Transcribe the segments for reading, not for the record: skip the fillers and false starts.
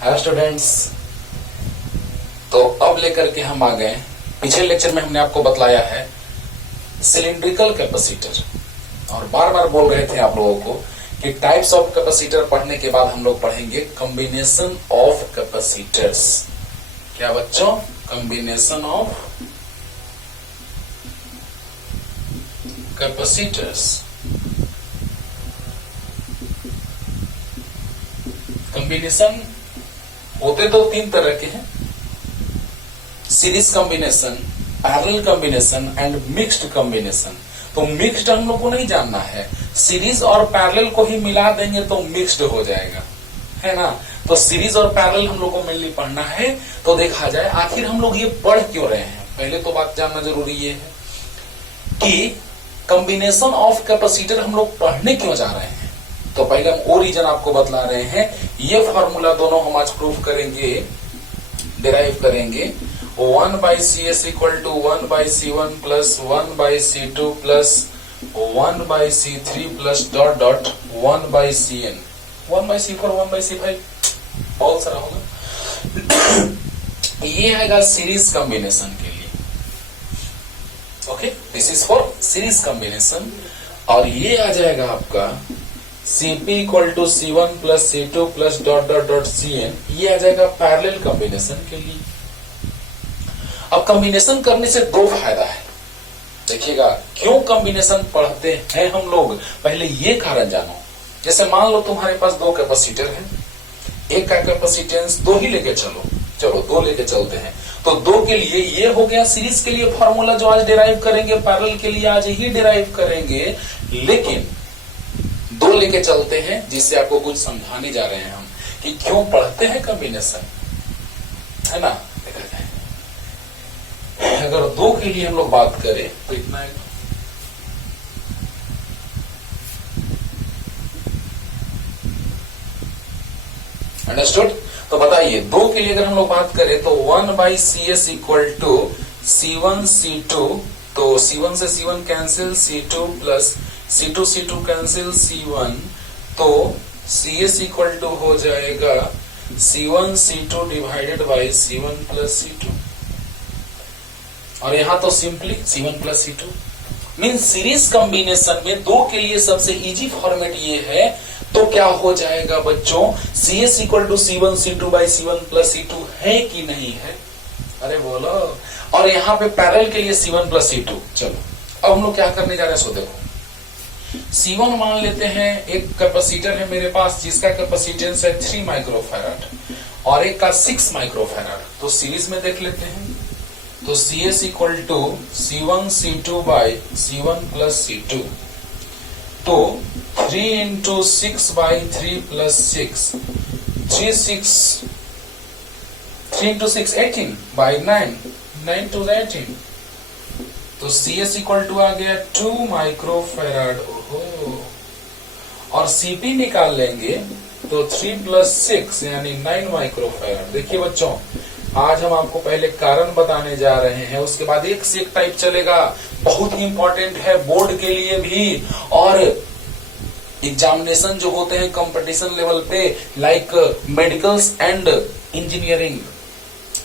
Hi students, तो अब लेकर के हम आ गए। पिछले लेक्चर में हमने आपको बतलाया है सिलिंड्रिकल कैपेसिटर, और बार बार बोल रहे थे आप लोगों को कि टाइप्स ऑफ कैपेसिटर पढ़ने के बाद हम लोग पढ़ेंगे कॉम्बिनेशन ऑफ कैपेसिटर्स। क्या बच्चों? Combination of capacitors. कॉम्बिनेशन होते तो तीन तरह के हैं, series combination, parallel combination and mixed combination. तो मिक्स्ड हम लोग को नहीं जानना है, सीरीज और पैरेलल को ही मिला देंगे तो मिक्स्ड हो जाएगा, है ना। तो सीरीज और पैरेलल हम लोग को मेनली पढ़ना है। तो देखा जाए आखिर हम लोग ये पढ़ क्यों रहे हैं, पहले तो बात जानना जरूरी ये है कि कॉम्बिनेशन ऑफ कैपेसिटर हम लोग पढ़ने क्यों जा रहे हैं। तो पहले हम वो रीजन आपको बतला रहे हैं। ये फॉर्मूला दोनों हम आज प्रूफ करेंगे, डिराइव करेंगे। 1/CS equal to 1/C1 plus 1/C2 plus 1/C3 plus dot dot 1/CN, 1/C4, 1/C5, बहुत सारा होगा। ये आएगा सीरीज कॉम्बिनेशन के लिए। Okay, this is for series combination. और ये आ जाएगा आपका Cp equal to C1 plus C2 plus dot dot dot Cn, ये आ जाएगा पैरेलल कॉम्बिनेशन के लिए। अब कॉम्बिनेशन करने से दो फायदा है, देखिएगा क्यों कॉम्बिनेशन पढ़ते हैं हम लोग, पहले ये कारण जानो। जैसे मान लो तुम्हारे पास दो कैपेसिटर है, एक का कैपेसिटेंस दो ही लेके चलो दो लेके चलते हैं। तो दो के लिए ये हो गया सीरीज के लिए फॉर्मूला जो आज डिराइव करेंगे, पैरेलल के लिए आज ही डिराइव करेंगे। लेकिन दो लेके चलते हैं, जिससे आपको कुछ समझाने जा रहे हैं हम कि क्यों पढ़ते हैं कॉम्बिनेशन, है ना। देखा जाए अगर दो के लिए हम लोग बात करें तो इतना है। अंडरस्टूड? तो बताइए दो के लिए अगर हम लोग बात करें तो 1/CS equal to C1 C2, तो C1 से C1 cancel, C2 plus C2 cancel C1, तो CS इक्वल टू हो जाएगा C1 C2 divided by C1 plus C2। और यहां तो simply C1 plus C2 mean series combination में दो के लिए सबसे इजी फॉर्मेट ये है। तो क्या हो जाएगा बच्चों, CS equal to C1 C2 by C1 plus C2 है कि नहीं है? अरे बोलो। और यहाँ पे पैरेलल के लिए C1 प्लस C2। चलो अब हम लोग क्या करने जा रहे हैं, सो देखो C1 मान लेते हैं, एक कैपेसिटर है मेरे पास जिसका कैपेसिटेंस है 3 माइक्रोफैराड और एक का 6 माइक्रोफैराड। तो सीरीज में देख लेते हैं। तो CS equal to C1 C2 by C1 plus C2, तो 3 into 6 by 3 plus 6, 3 into 6 18 by 9, 9 two 18। तो CS इक्वल टू आ गया 2 माइक्रोफैराड। और Cp निकाल लेंगे तो 3 प्लस 6 यानी 9 माइक्रोफैराड। देखिए बच्चों, आज हम आपको पहले कारण बताने जा रहे हैं, उसके बाद एक से एक टाइप चलेगा। बहुत ही इंपॉर्टेंट है बोर्ड के लिए भी, और एग्जामिनेशन जो होते हैं कंपटीशन लेवल पे, like medicals and engineering,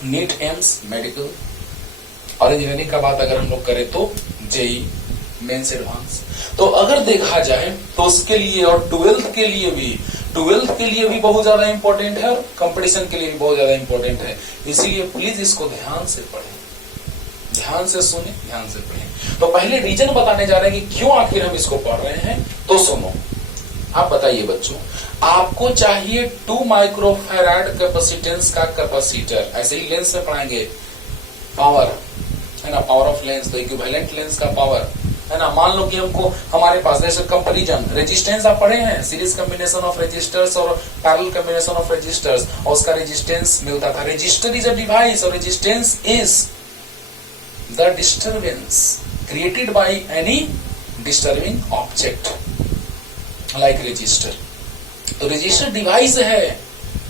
NEET AIIMS medical और इंजीनियरिंग का बात अगर हम लोग करें तो जेई मेंस एडवांस। तो अगर देखा जाए तो उसके लिए, और 12th के लिए भी बहुत ज्यादा इंपॉर्टेंट है, और कंपटीशन के लिए भी बहुत ज्यादा इंपॉर्टेंट है। इसीलिए प्लीज इसको ध्यान से पढ़ें, ध्यान से सुने, ध्यान से पढ़ें। तो पहले रीजन बताने जा रहे हैं कि क्यों आखिर हम इसको पढ़ रहे हैं। तो सुनो, आप बताइए बच्चों, आपको चाहिए 2 माइक्रोफैराड कैपेसिटेंस का कैपेसिटर। ऐसे ही लेंस में पढ़ाएंगे पावर, है ना, पावर ऑफ लेंस, तो इक्विवेलेंट लेंस का पावर, है ना। मान लो कि हमको हमारे पास जैसे कंपैरिजन रेजिस्टेंस आप पढ़े हैं, सीरीज कॉम्बिनेशन ऑफ रेजिस्टर्स और पैरेलल कॉम्बिनेशन ऑफ रेजिस्टर्स, और उसका रेजिस्टेंस मिलता था। रेजिस्टर इज अ डिवाइस और resistance is the disturbance created by any disturbing object like resistor. तो रेजिस्टर डिवाइस है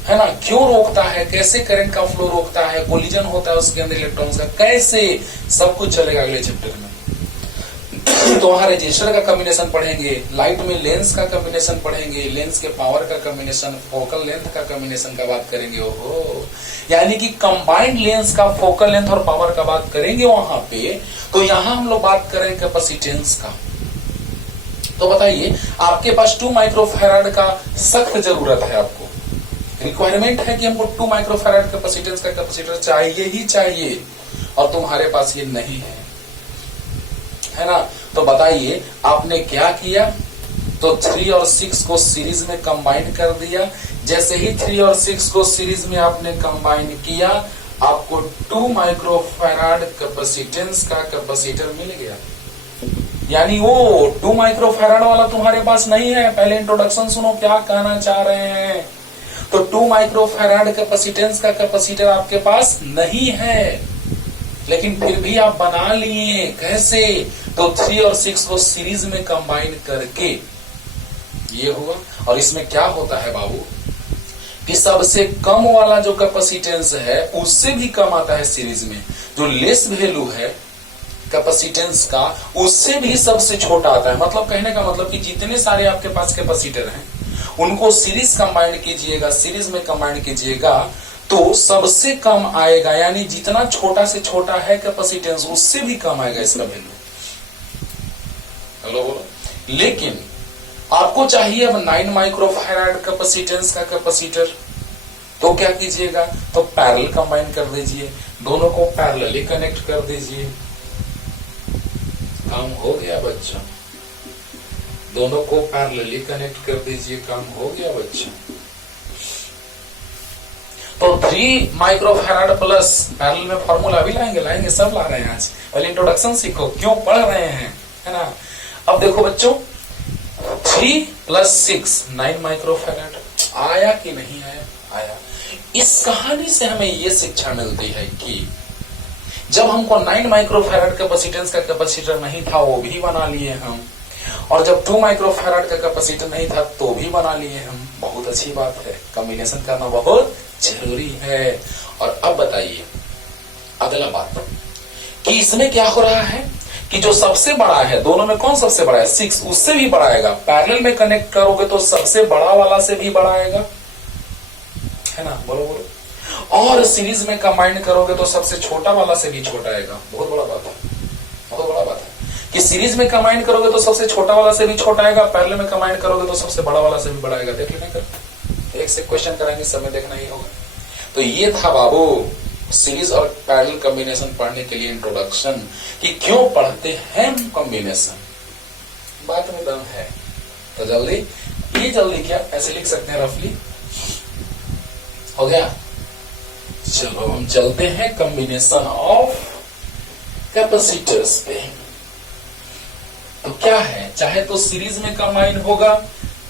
ना। क्यों रोकता है, कैसे करंट का फ्लो रोकता है, कोलिजन होता है उसके अंदर इलेक्ट्रॉन्स का, कैसे, सब कुछ चलेगा अगले चैप्टर में। तो वहां रेजिस्टर का कॉम्बिनेशन पढ़ेंगे, लाइट में लेंस का कॉम्बिनेशन पढ़ेंगे, लेंस के पावर का कॉम्बिनेशन, फोकल लेंथ का कॉम्बिनेशन का बात करेंगे। ओहो, यानी कि कंबाइंड लेंस का फोकल लेंथ और पावर का बात करेंगे वहां पे। तो यहां हम लोग बात करें कैपेसिटेंस का। तो बताइए, आपके पास 2 माइक्रोफैराड का सख्त जरूरत है, आपको रिक्वायरमेंट है कि हमको 2 माइक्रोफैराड कैपेसिटेंस का कैपेसिटर चाहिए ही चाहिए, और तुम्हारे पास ये नहीं है ना। तो बताइए आपने क्या किया, तो 3 और 6 को सीरीज में कंबाइन कर दिया। जैसे ही 3 और 6 को सीरीज में आपने कंबाइन किया, आपको 2 माइक्रोफैराड कैपेसिटेंस का कैपेसिटर मिल गया। यानी वो 2 माइक्रोफैराड वाला तुम्हारे पास नहीं है। पहले इंट्रोडक्शन सुनो, क्या कहना चाह रहे हैं। तो 2 माइक्रोफैराड कैपेसिटेंस का कैपेसिटर आपके पास नहीं है, लेकिन फिर भी आप बना लिए। कैसे, तो 3 और 6 को सीरीज में कंबाइन करके ये हुआ। और इसमें क्या होता है बाबू, कि सबसे कम वाला जो कैपेसिटेंस है उससे भी कम आता है सीरीज में। जो लेस वैल्यू है कैपेसिटेंस का, उससे भी सबसे छोटा आता है। मतलब कहने का मतलब कि जितने सारे आपके पास कैपेसिटर हैं उनको सीरीज कंबाइन कीजिएगा, सीरीज में कंबाइन कीजिएगा तो सबसे कम आएगा। यानी जितना छोटा से छोटा है कैपेसिटेंस उससे भी कम आएगा इसका वैल्यू। हेलो बोलो। लेकिन आपको चाहिए अब 9 माइक्रोफैराड कैपेसिटेंस का कैपेसिटर, तो क्या कीजिएगा, तो पैरेलल कंबाइन कर दीजिए, दोनों को पैरेलली कनेक्ट कर दीजिए। काम हो गया बच्चों, दोनों को पैरेलली कनेक्ट कर दीजिए, काम हो गया बच्चों। तो 3 माइक्रोफैराड प्लस पैरेलल में फॉर्मूला भी लाएंगे, सब ला रहे हैं आज। पहले इंट्रोडक्शन सीखो, क्यों पढ़ रहे हैं, है ना। अब देखो बच्चों, 3 + 6 9 माइक्रोफैराड आया कि नहीं आया, आया। इस कहानी से हमें ये शिक्षा मिलती है कि जब हमको 9 माइक्रोफैराड कैपेसिटेंस का कैपेसिटर नहीं था वो भी बना लिए हम, और जब 2 माइक्रोफैराड का कैपेसिटर नहीं था तो भी बना लिए हम। बहुत अच्छी बात है, कॉम्बिनेशन करना बहुत जरूरी है। और अब बताइए अगला बात, कि इसमें क्या हो रहा है कि जो सबसे बड़ा है, दोनों में कौन सबसे बड़ा है, 6, उससे भी बड़ा आएगा। पैरेलल में कनेक्ट करोगे तो सबसे बड़ा वाला से भी बड़ा आएगा, है ना, बोलो बोलो। और सीरीज में कंबाइन करोगे तो सबसे छोटा वाला से भी छोटा आएगा। बहुत बड़ा बात है, बहुत बड़ा बात है कि सीरीज में कंबाइन करोगे तो सबसे छोटा वाला से भी छोटा आएगा, पैरेलल में कंबाइन करोगे तो सबसे बड़ा वाला से भी बड़ा आएगा। देख लेना कर, एक से क्वेश्चन कराएंगे, समय देखना ही होगा। तो ये था बाबू सीरीज और पैरेलल कॉम्बिनेशन पढ़ने के लिए इंट्रोडक्शन, कि क्यों पढ़ते हैं हम कॉम्बिनेशन। बात में दम है तो जल्दी, ये जल्दी क्या ऐसे लिख सकते हैं, रफली हो गया। चलो हम चलते हैं कॉम्बिनेशन ऑफ कैपेसिटर्स पे। तो क्या है, चाहे तो सीरीज में कंबाइन होगा,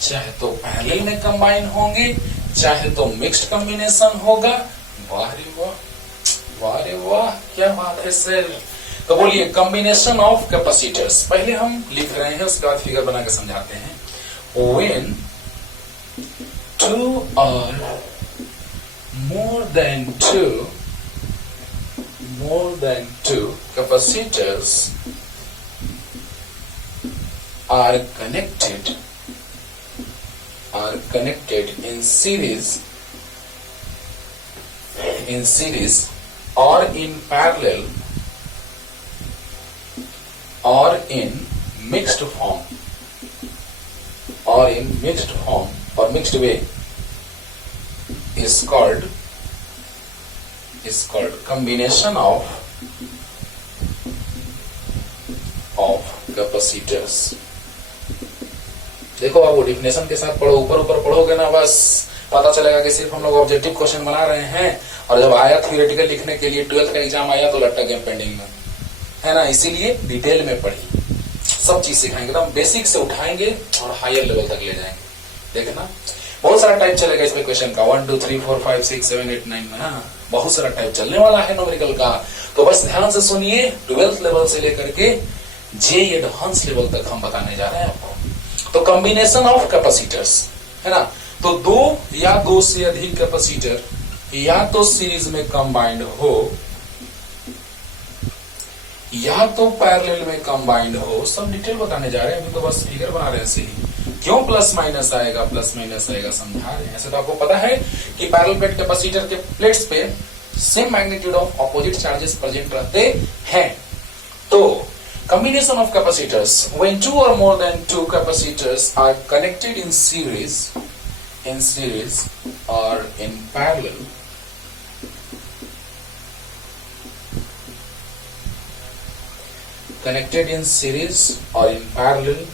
चाहे तो पैरेलल में कंबाइन होंगे, चाहे तो मिक्स्ड कॉम्बिनेशन होगा। वाह रे वाह, वाह रे वाह, क्या बात है सर। तो बोलिए कॉम्बिनेशन ऑफ कैपेसिटर्स। पहले हम लिख रहे हैं, उसके बाद फिगर बना के समझाते हैं। When 2 or more than two capacitors are connected in series or in parallel or in mixed form or mixed way is called combination of capacitors। देखो अब वो डिफिनेशन के साथ पढ़ो, ऊपर ऊपर पढ़ोगे ना बस पता चलेगा कि सिर्फ हम लोग ऑब्जेक्टिव क्वेश्चन बना रहे हैं, और जब आया थ्योरेटिकल लिखने के लिए 12th का एग्जाम आया तो लटक गए पेंडिंग में, है ना। इसीलिए डिटेल में पढ़िए, सब चीज सिखाएंगे, एकदम बेसिक से उठाएंगे और हायर लेवल तक ले जाएंगे। देखना बहुत सारा टाइप चलेगा इसमें क्वेश्चन का, 1 2 3 4 5 6 7 8 9 में ना, बहुत सारा टाइप चलने वाला है न्यूमेरिकल का। तो बस ध्यान से सुनिए, 12th लेवल से लेकर के जे एडवांस लेवल तक हम बताने जा रहे हैं आपको। तो कॉम्बिनेशन ऑफ कैपेसिटर्स, है ना। तो 2 या 2 से अधिक कैपेसिटर या तो सीरीज में कंबाइंड हो या तो पैरेलल में कंबाइंड हो, सब डिटेल बताने जा रहे हैं, अभी तो बस फिगर बना रहे हैं सही। क्यों प्लस माइनस आएगा समझा रहे हैं। ऐसे तो आपको पता है कि पैरेलल प्लेट कैपेसिटर के प्लेट्स पे same magnitude of opposite charges present रहते हैं। तो combination of capacitors, when two or more than two capacitors are connected in series or in parallel, connected in series or in parallel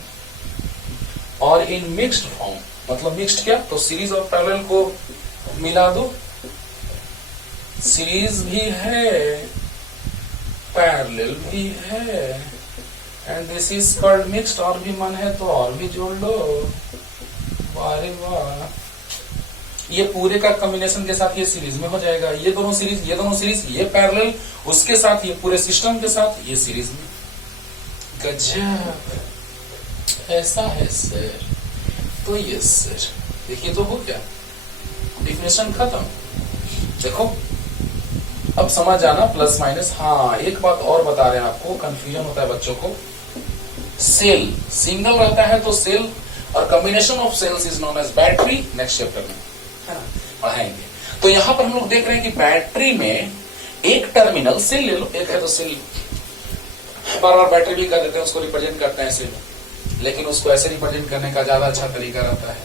or in mixed form, मतलब mixed क्या, तो series और parallel को मिला दो, सीरीज भी है parallel भी है, and this is called mixed. और भी मन है तो और भी जोड़ लो, वाह वाह। ये पूरे का कॉम्बिनेशन के साथ ये सीरीज में हो जाएगा, ये दोनों सीरीज, ये पैरेलल, उसके साथ ये पूरे सिस्टम के साथ ये सीरीज में। गजब, ऐसा है सर। तो ये सर देखिए तो हो गया, डिफिनेशन खत्म। देखो अब समझ आना प्लस माइनस। हाँ एक बात और बता रहे हैं आपको, कंफ्यूजन होता है बच्चों को। सेल सिंगल रहता है तो सेल और combination of cells is known as battery, next chapter में है ना पढ़ाएंगे। तो यहां पर हम लोग देख रहे हैं कि बैटरी में एक टर्मिनल, सेल ले लो, एक है तो सेल, बार बार बैटरी भी कर देते हैं, उसको रिप्रेजेंट करते हैं सेल, लेकिन उसको ऐसे रिप्रेजेंट करने का ज्यादा अच्छा तरीका रहता है।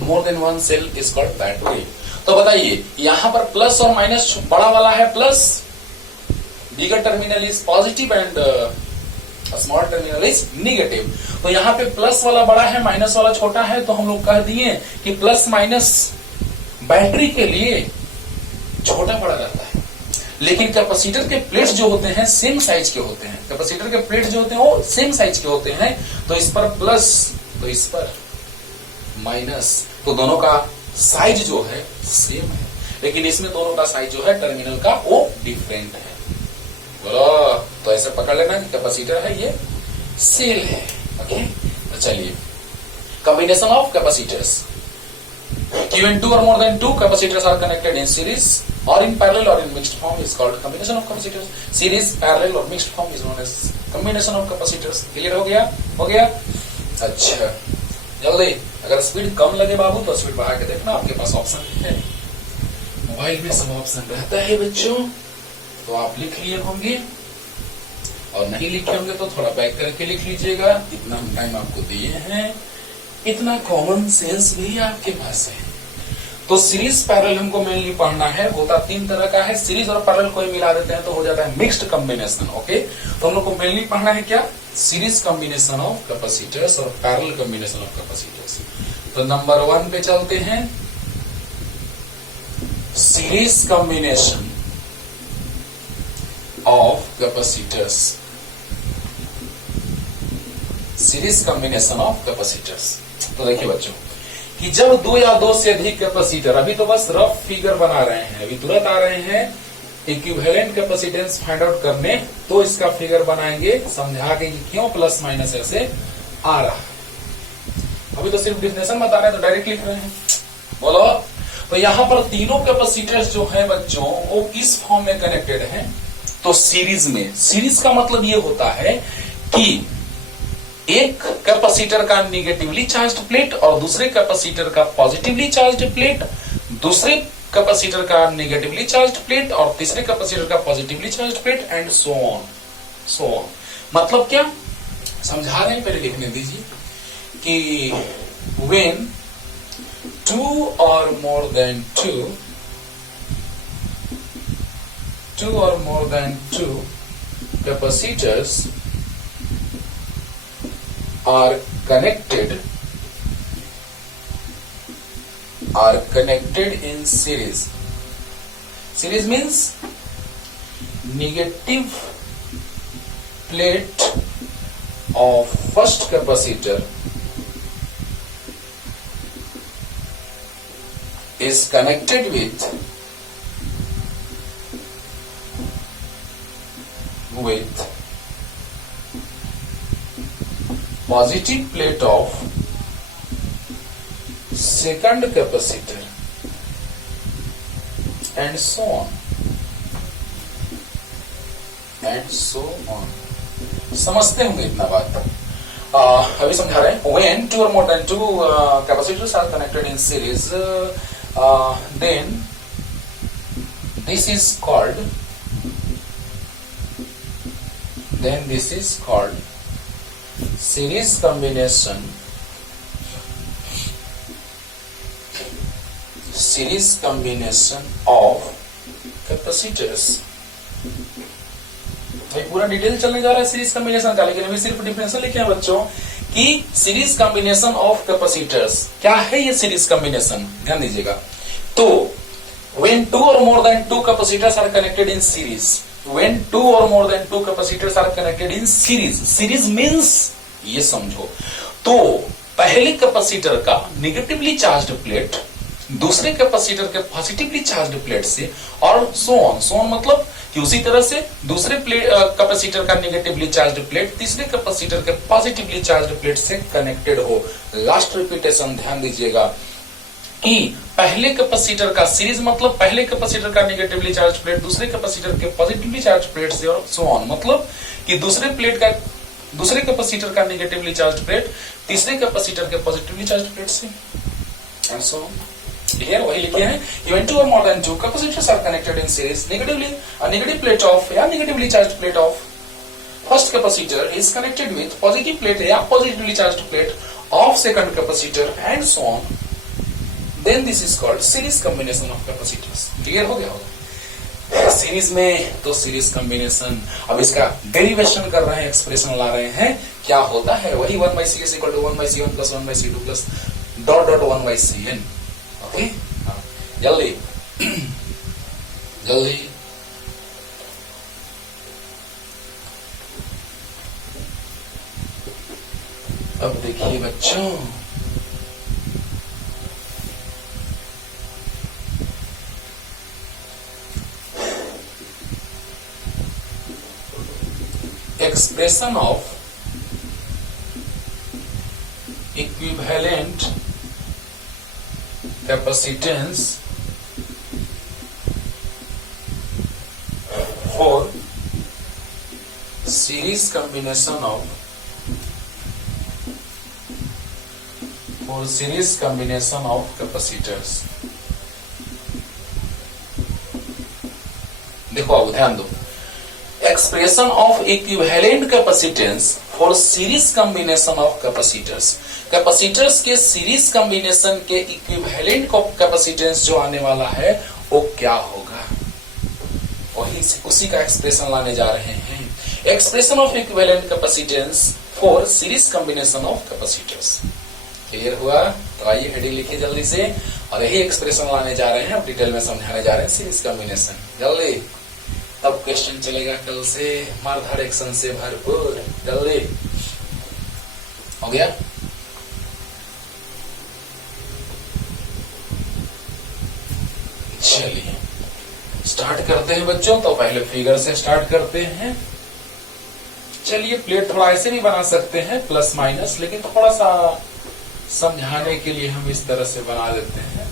More than one cell is called battery. तो बताइए यहां पर प्लस और माइनस, बड़ा वाला है plus, bigger terminal is positive and small terminal is negative. तो यहाँ पे प्लस वाला बड़ा है, माइनस वाला छोटा है, तो हम लोग कह दिए कि प्लस माइनस बैटरी के लिए छोटा बड़ा रहता है। लेकिन कैपेसिटर के प्लेट्स जो होते हैं सेम साइज के होते हैं, कैपेसिटर के प्लेट्स जो होते हैं वो सेम साइज के होते हैं। तो इस पर प्लस तो इस पर माइनस, तो दोनों का साइज जो है सेम है, लेकिन इसमें दोनों का साइज जो है टर्मिनल का वो डिफरेंट है। बोलो तो ऐसे पकड़ लेना कि कैपेसिटर है ये सेल है। ओके तो चलिए, combination of capacitors, when two or more than two capacitors are connected in series or in parallel or in mixed form is called combination of capacitors. Series, parallel or mixed form is known as combination of capacitors. Clear हो गया? हो गया? अच्छा जल्दी, अगर speed कम लगे बाबू तो speed बढ़ा के देखना, आपके पास ऑप्शन है, मोबाइल में सब ऑप्शन रहता है बच्चों। तो आप लिख लिए होंगे और नहीं लिखे होंगे तो थोड़ा बैक करके लिख लीजिएगा। इतना हम टाइम आपको दिए हैं, इतना कॉमन सेंस भी आपके पास है। तो सीरीज पैरेलल हमको मेनली पढ़ना है, होता तीन तरह का है, सीरीज और पैरेलल कोई मिला देते हैं तो हो जाता है मिक्स्ड कॉम्बिनेशन। ओके तो हम लोग को मेनली पढ़ना है क्या, सीरीज कॉम्बिनेशन ऑफ कैपेसिटर्स और पैरेलल कॉम्बिनेशन ऑफ कैपेसिटर्स। तो नंबर 1 पे चलते हैं, series combination of capacitors, series combination of capacitors. तो देखिए बच्चों कि जब दो या दो से अधिक कैपेसिटर, अभी तो बस रफ फिगर बना रहे हैं, अभी तुरंत आ रहे हैं इक्विवेलेंट कैपेसिटेंस फाइंड आउट करने, तो इसका फिगर बनाएंगे समझा के क्यों प्लस माइनस ऐसे आ रहा है। अभी तो सिर्फ डिफिनेशन बता रहे हैं तो डायरेक्ट लिख रहे हैं। बोलो तो यहां पर तीनों कैपेसिटर्स जो है बच्चों वो किस फॉर्म में कनेक्टेड है, तो सीरीज में। सीरीज का मतलब ये होता है कि एक कैपेसिटर का निगेटिवली चार्ज्ड प्लेट और दूसरे कैपेसिटर का पॉजिटिवली चार्ज्ड प्लेट, दूसरे कैपेसिटर का निगेटिवली चार्ज्ड प्लेट और तीसरे कैपेसिटर का positively charged plate and so on. मतलब क्या समझा रहे हैं, पहले लिखने दीजिए कि when two or more than two capacitors are connected in series. Series means negative plate of first capacitor is connected with positive plate of second capacitor and so on. And so on. समझते होंगे इतना बात। अभी समझा रहे हैं। When two और more than two capacitors are connected in series then this is called series combination of capacitors। भाई पूरा डिटेल चलने जा रहा है सीरीज कॉम्बिनेशन का, लेकिन अभी सिर्फ डिफरेंशियल लिखे हैं बच्चों कि सीरीज कॉम्बिनेशन ऑफ कैपेसिटर्स क्या है। ये सीरीज कॉम्बिनेशन ध्यान दीजिएगा। तो when two or more than two capacitors are connected in series, when two or more than two capacitors are connected in series means ये समझो, तो पहले कैपेसिटर का निगेटिवली चार्ज्ड प्लेट दूसरे कैपेसिटर के पॉजिटिवली चार्ज्ड प्लेट से और so on मतलब कि उसी तरह से दूसरे कैपेसिटर का निगेटिवली चार्ज्ड प्लेट तीसरे कैपेसिटर के पॉजिटिवली चार्ज्ड प्लेट से कनेक्टेड हो। लास्ट रिपीटेशन ध्यान दीजिएगा कि पहले कैपेसिटर का सीरीज मतलब पहले कैपेसिटर का निगेटिवली चार्ज प्लेट दूसरे कैपेसिटर के पॉजिटिवली चार्ज प्लेट से और सो ऑन मतलब कि दूसरे कैपेसिटर का निगेटिवली चार्ज प्लेट तीसरे कैपेसिटर के पॉजिटिवली चार्ज प्लेट से एंड सो ऑन। हियर वही लिखे हैं when two or more than two capacitors are connected in series, negative plate of या negatively charged plate of first capacitor is connected with positive plate या positively charged plate of second capacitor and so on, then this is called series combination of capacitors। Clear हो गया होगा। Series में तो series combination, अब इसका derivation कर रहे हैं, एक्सप्रेशन ला रहे हैं, क्या होता है वही 1/c is equal to 1/c1 plus 1/c2 plus ... 1/cn। Okay जल्दी जल्दी अब देखिए बच्चों, expression of equivalent capacitance for series combination of capacitors। देखो अब ध्यान दो, expression of equivalent capacitance for series combination of capacitors. Capacitors के सीरीज कॉम्बिनेशन के इक्विवेलेंट कैपेसिटेंस जो आने वाला है वो क्या होगा, वही उसी का एक्सप्रेशन लाने जा रहे हैं। Expression of equivalent capacitance for series combination of capacitors. Clear हुआ? तो आइए हेडिंग लिखिए जल्दी से, और यही एक्सप्रेशन लाने जा रहे हैं, अब डिटेल में समझाने जा रहे हैं सीरीज कॉम्बिनेशन। जल्दी, तब क्वेश्चन चलेगा कल से मारधाड़ एक्शन से भरपूर। जल्दी हो गया? चलिए स्टार्ट करते हैं बच्चों। तो पहले फिगर से स्टार्ट करते हैं। चलिए प्लेट थोड़ा ऐसे भी बना सकते हैं प्लस माइनस, लेकिन थोड़ा सा समझाने के लिए हम इस तरह से बना देते हैं।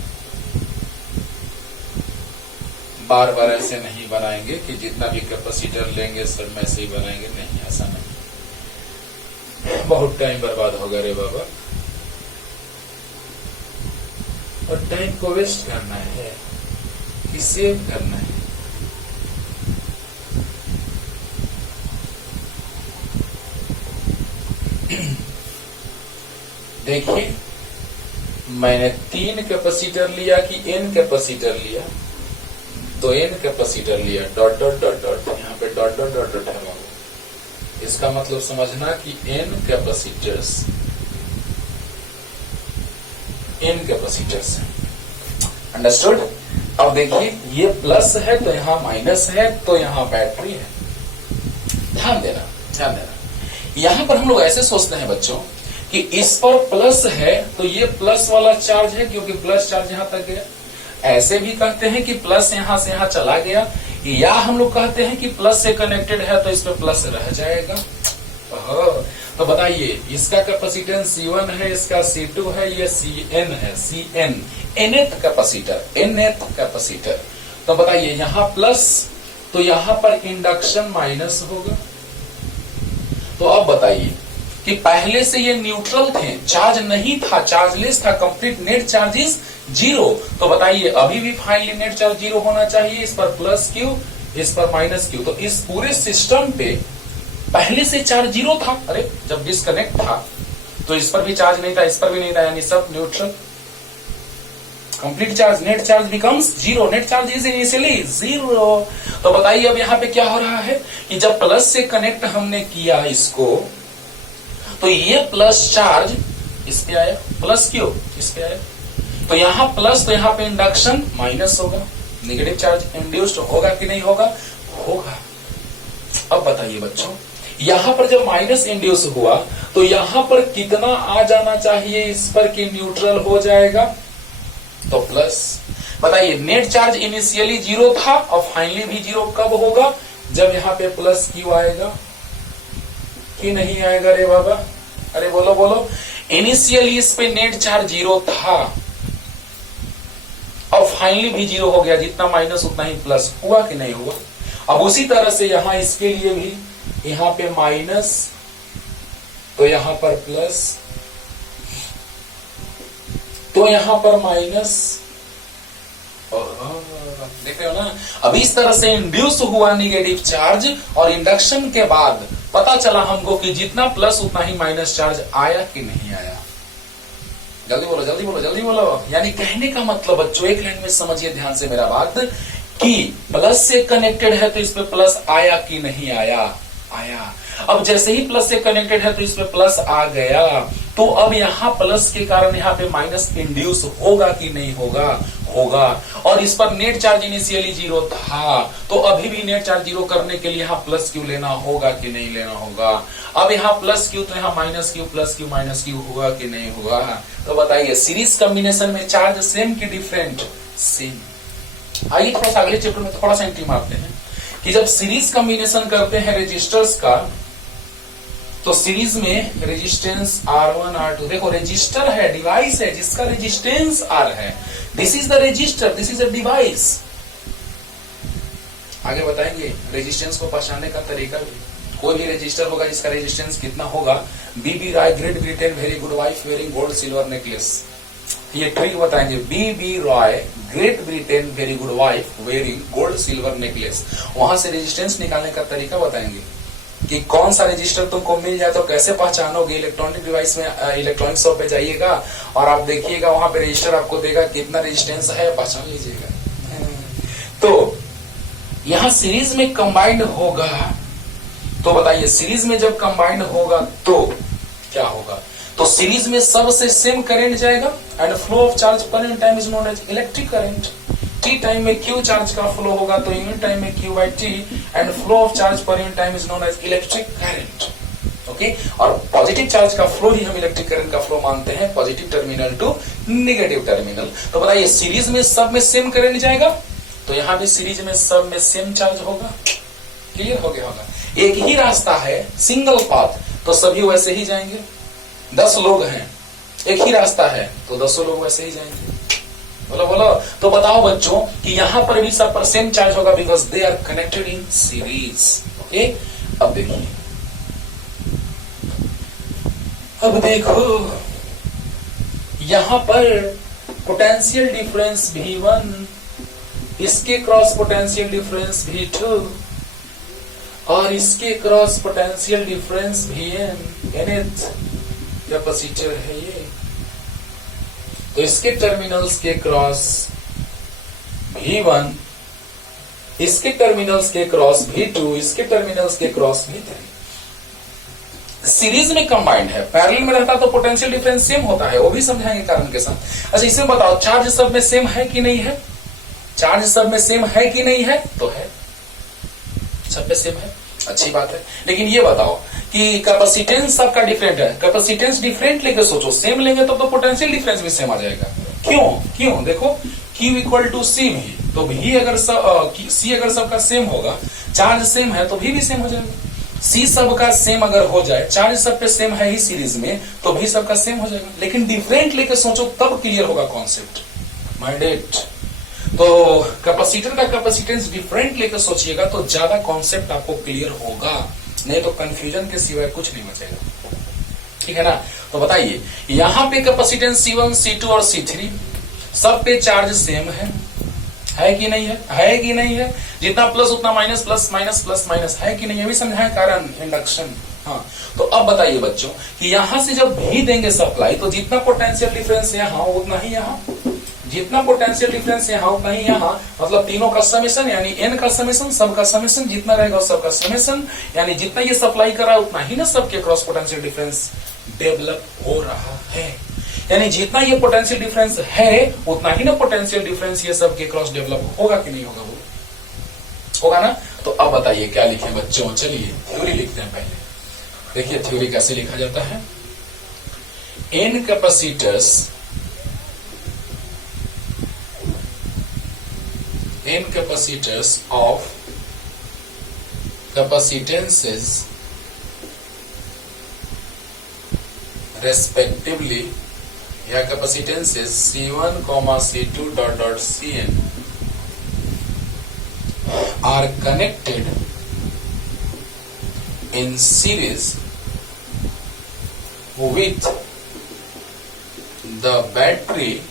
बार बार ऐसे नहीं बनाएंगे कि जितना भी कैपेसिटर लेंगे सब में ऐसे ही बनाएंगे, नहीं, ऐसा नहीं, बहुत टाइम बर्बाद होगा रे बाबा, और टाइम को वेस्ट करना है कि सेव करना है। देखिए मैंने 3 कैपेसिटर लिया कि n कैपेसिटर लिया, तो n कैपेसिटर लिया, डॉट डॉट डॉट डॉट, यहाँ पे डॉट डॉट डॉट डॉट है। इसका मतलब समझना कि n कैपेसिटर्स अंडरस्टूड? अब देखिए ये प्लस है तो यहाँ माइनस है, तो यहाँ बैटरी है। ध्यान देना, ध्यान देना। यहाँ पर हम लोग ऐसे सोचते हैं बच्चों कि इस पर प्लस है तो ये प्लस वाला चार्ज है, क्योंकि प्लस चार्ज यहाँ तक गया। ऐसे भी कहते हैं कि प्लस यहां से यहां चला गया, या हम लोग कहते हैं कि प्लस से कनेक्टेड है तो इसमें प्लस रह जाएगा। तो बताइए इसका कैपेसिटेंस C1 है, इसका C2 है, ये Cn है, Cn nth कैपेसिटर। तो बताइए यहाँ प्लस तो यहां पर इंडक्शन माइनस होगा। तो अब बताइए कि पहले से ये न्यूट्रल थे, चार्ज नहीं था, चार्जलेस था, complete net charge is zero. तो बताइए अभी भी फाइनली नेट चार्ज जीरो होना चाहिए। इस पर प्लस क्यू, इस पर माइनस क्यू। तो इस पूरे सिस्टम पे पहले से चार्ज जीरो था। अरे जब डिस्कनेक्ट था तो इस पर भी चार्ज नहीं था, इस पर भी नहीं था, यानी सब neutral. Complete charge, net charge becomes zero, net charge is initially zero. तो बताइए अब यहाँ पे क्या हो रहा है कि जब प्लस से कनेक्ट हमने किया इसको, तो ये प्लस चार्ज इस पे आया, प्लस क्यू इस पे आया। तो यहां प्लस, तो यहां पे इंडक्शन माइनस होगा, नेगेटिव चार्ज इंड्यूस्ड होगा कि नहीं होगा? होगा। अब बताइए बच्चों, यहां पर जब माइनस इंड्यूस हुआ तो यहां पर कितना आ जाना चाहिए इस पर कि न्यूट्रल हो जाएगा? तो प्लस। बताइए नेट चार्ज इनिशियली जीरो था और फाइनली भी जीरो कब होगा? जब यहां पे प्लस क्यू आएगा कि नहीं आएगा? रे बाबा, अरे बोलो बोलो। इनिशियली इस पे नेट चार्ज जीरो था और फाइनली भी जीरो हो गया, जितना माइनस उतना ही प्लस, हुआ कि नहीं हुआ? अब उसी तरह से यहां इसके लिए भी, यहां पे माइनस तो यहां पर प्लस, तो यहां पर माइनस, देख रहे हो ना? अब इस तरह से इंड्यूस हुआ निगेटिव चार्ज और इंडक्शन के बाद पता चला हमको कि जितना प्लस उतना ही माइनस चार्ज आया कि नहीं आया। जल्दी बोलो जल्दी बोलो जल्दी बोलो। यानी कहने का मतलब बच्चों, एक लाइन में समझिए ध्यान से मेरा बात, कि प्लस से कनेक्टेड है तो इस पे प्लस आया कि नहीं आया? आया। अब जैसे ही प्लस से कनेक्टेड है तो इस पे प्लस आ गया, तो अब यहां प्लस के कारण यहां पे माइनस इंड्यूस होगा कि नहीं होगा? होगा। और इस पर नेट चार्ज इनिशियली जीरो था, तो अभी भी नेट चार्ज जीरो करने के लिए यहां प्लस क्यू लेना होगा कि नहीं लेना होगा? अब यहां प्लस क्यू तो यहां minus Q, plus Q minus Q होगा कि नहीं होगा? तो बताइए सीरीज कॉम्बिनेशन में चार्ज सेम कि डिफरेंट? सेम। आइए थोड़ा सा अगले चैप्टर में थोड़ा सा एंट्री मारते हैं कि जब सीरीज कॉम्बिनेशन करते हैं रेजिस्टर्स का, तो सीरीज में रेजिस्टेंस R1 R2, देखो रेजिस्टर है, डिवाइस है जिसका रेजिस्टेंस R है। This is the resistor, this is a device. आगे बताएंगे रेजिस्टेंस को पहचानने का तरीका भी। कोई भी रेजिस्टर होगा जिसका रेजिस्टेंस कितना होगा? BB Roy Great Britain very good wife wearing gold silver necklace. ये ट्रिक बताएंगे। BB Roy Great Britain very good wife wearing gold silver necklace. वहां से रेजिस्टेंस निकालने का तरीका बताएंगे कि कौन सा रजिस्टर तुमको मिल जाए तो कैसे पहचानोगे। इलेक्ट्रॉनिक डिवाइस में, इलेक्ट्रॉनिक शॉप पे जाइएगा और आप देखिएगा वहां पे रजिस्टर आपको देगा, कितना रेजिस्टेंस है पहचान लीजिएगा। तो यहां सीरीज में कंबाइंड होगा, तो बताइए सीरीज में जब कंबाइंड होगा तो क्या होगा? तो सीरीज में सबसे सेम करंट जाएगा and flow of charge per unit time is known as electric current. T time में क्यू चार्ज का फ्लो होगा तो यूनिट टाइम में Q by T and flow of charge per unit time is known as electric current. Okay, और positive charge का flow ही हम electric current का फ्लो मानते हैं, positive terminal to negative terminal. तो बताइए सीरीज में सब में सेम करंट जाएगा, तो यहां भी सीरीज में सब में सेम चार्ज होगा। क्लियर हो गया होगा? एक ही रास्ता है, सिंगल पाथ, तो सभी वैसे ही जाएंगे। 10 लोग हैं, एक ही रास्ता है तो 10 लोग वैसे ही जाएंगे। बोलो बोलो। तो बताओ बच्चों कि यहां पर भी सब पर सेम चार्ज होगा because they are connected in series. Okay, अब देखिए, अब देखो यहां पर पोटेंशियल डिफरेंस V1, इसके क्रॉस पोटेंशियल डिफरेंस V2 और इसके cross potential difference Vn, nth capacitor है ये। तो इसके टर्मिनल्स के क्रॉस V1, इसके टर्मिनल्स के क्रॉस V2, इसके टर्मिनल्स के क्रॉस V3। सीरीज में कंबाइंड है, पैरेलल में रहता तो पोटेंशियल डिफरेंस सेम होता है, वो भी समझाएंगे कारण के साथ। अच्छा इसमें बताओ चार्ज सब में सेम है कि नहीं है? चार्ज सब में सेम है कि नहीं है? तो है, सब में सेम है, अच्छी बात है। लेकिन ये बताओ कि कैपेसिटेंस सबका डिफरेंट है, कैपेसिटेंस डिफरेंट लेके सोचो, सेम लेंगे तो पोटेंशियल डिफरेंस भी सेम आ जाएगा। क्यों? देखो Q equal to C V, तो V अगर C अगर सबका सेम होगा, चार्ज सेम है तो V भी सेम हो जाएगा। C सबका सेम अगर हो जाए, चार्ज सब पे सेम है ही सीरीज में, तो V सबका सेम हो जाएगा। लेकिन डिफरेंट लेके सोचो तब क्लियर होगा कॉन्सेप्ट। माइंडेड। तो कैपेसिटर का कैपेसिटेंस डिफरेंट लेकर सोचिएगा तो ज्यादा कॉन्सेप्ट आपको क्लियर होगा, नहीं तो कंफ्यूजन के सिवाय कुछ नहीं बचेगा। ठीक है ना। तो बताइए यहां पे कैपेसिटेंस C1, C2 और C3 सब पे चार्ज सेम है कि नहीं है कि नहीं है? जितना प्लस उतना minus, plus minus plus minus, है कि नहीं? अभी समझाए कारण इंडक्शन। हाँ, तो अब बताइए बच्चों कि यहां से जब भी देंगे सप्लाई तो जितना पोटेंशियल डिफरेंस यहाँ उतना ही यहाँ, जितना पोटेंशियल डिफरेंस यहाँ उतना ही यहाँ, मतलब तीनों का समेशन यानी n का समेशन, सब का समेशन जितना रहेगा सबका समेशन, यानी जितना ये सप्लाई कर रहा है उतना ही ना सबके क्रॉस पोटेंशियल डिफरेंस डेवलप हो रहा है। यानी जितना ये पोटेंशियल डिफरेंस है उतना ही ना पोटेंशियल डिफरेंस ये सब के क्रॉस डेवलप होगा कि नहीं होगा? वो होगा ना। तो अब बताइए क्या लिखें बच्चों? चलिए थ्योरी लिखते हैं पहले। देखिए थ्योरी कैसे लिखा जाता है। n capacitors of capacitances respectively या capacitances C1, C2 Cn are connected in series with the battery.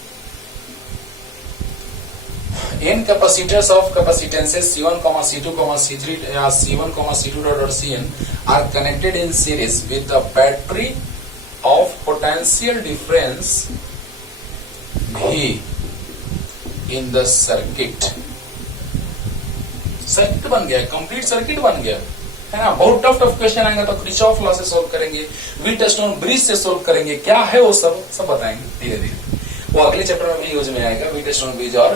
n capacitors of capacitances C1, C2, C3 या C1, C2 Cn are connected in series with the battery of potential difference V in the circuit. Circuit बन गया, complete circuit बन गया, है ना। बहुत tough question आएंगे तो किरचॉफ लॉ से सोल्व करेंगे, व्हीटस्टोन ब्रिज से सोल्व करेंगे, क्या है वो सब बताएंगे धीरे धीरे। वो अगले चैप्टर में भी यूज में आएगा, व्हीटस्टोन ब्रिज और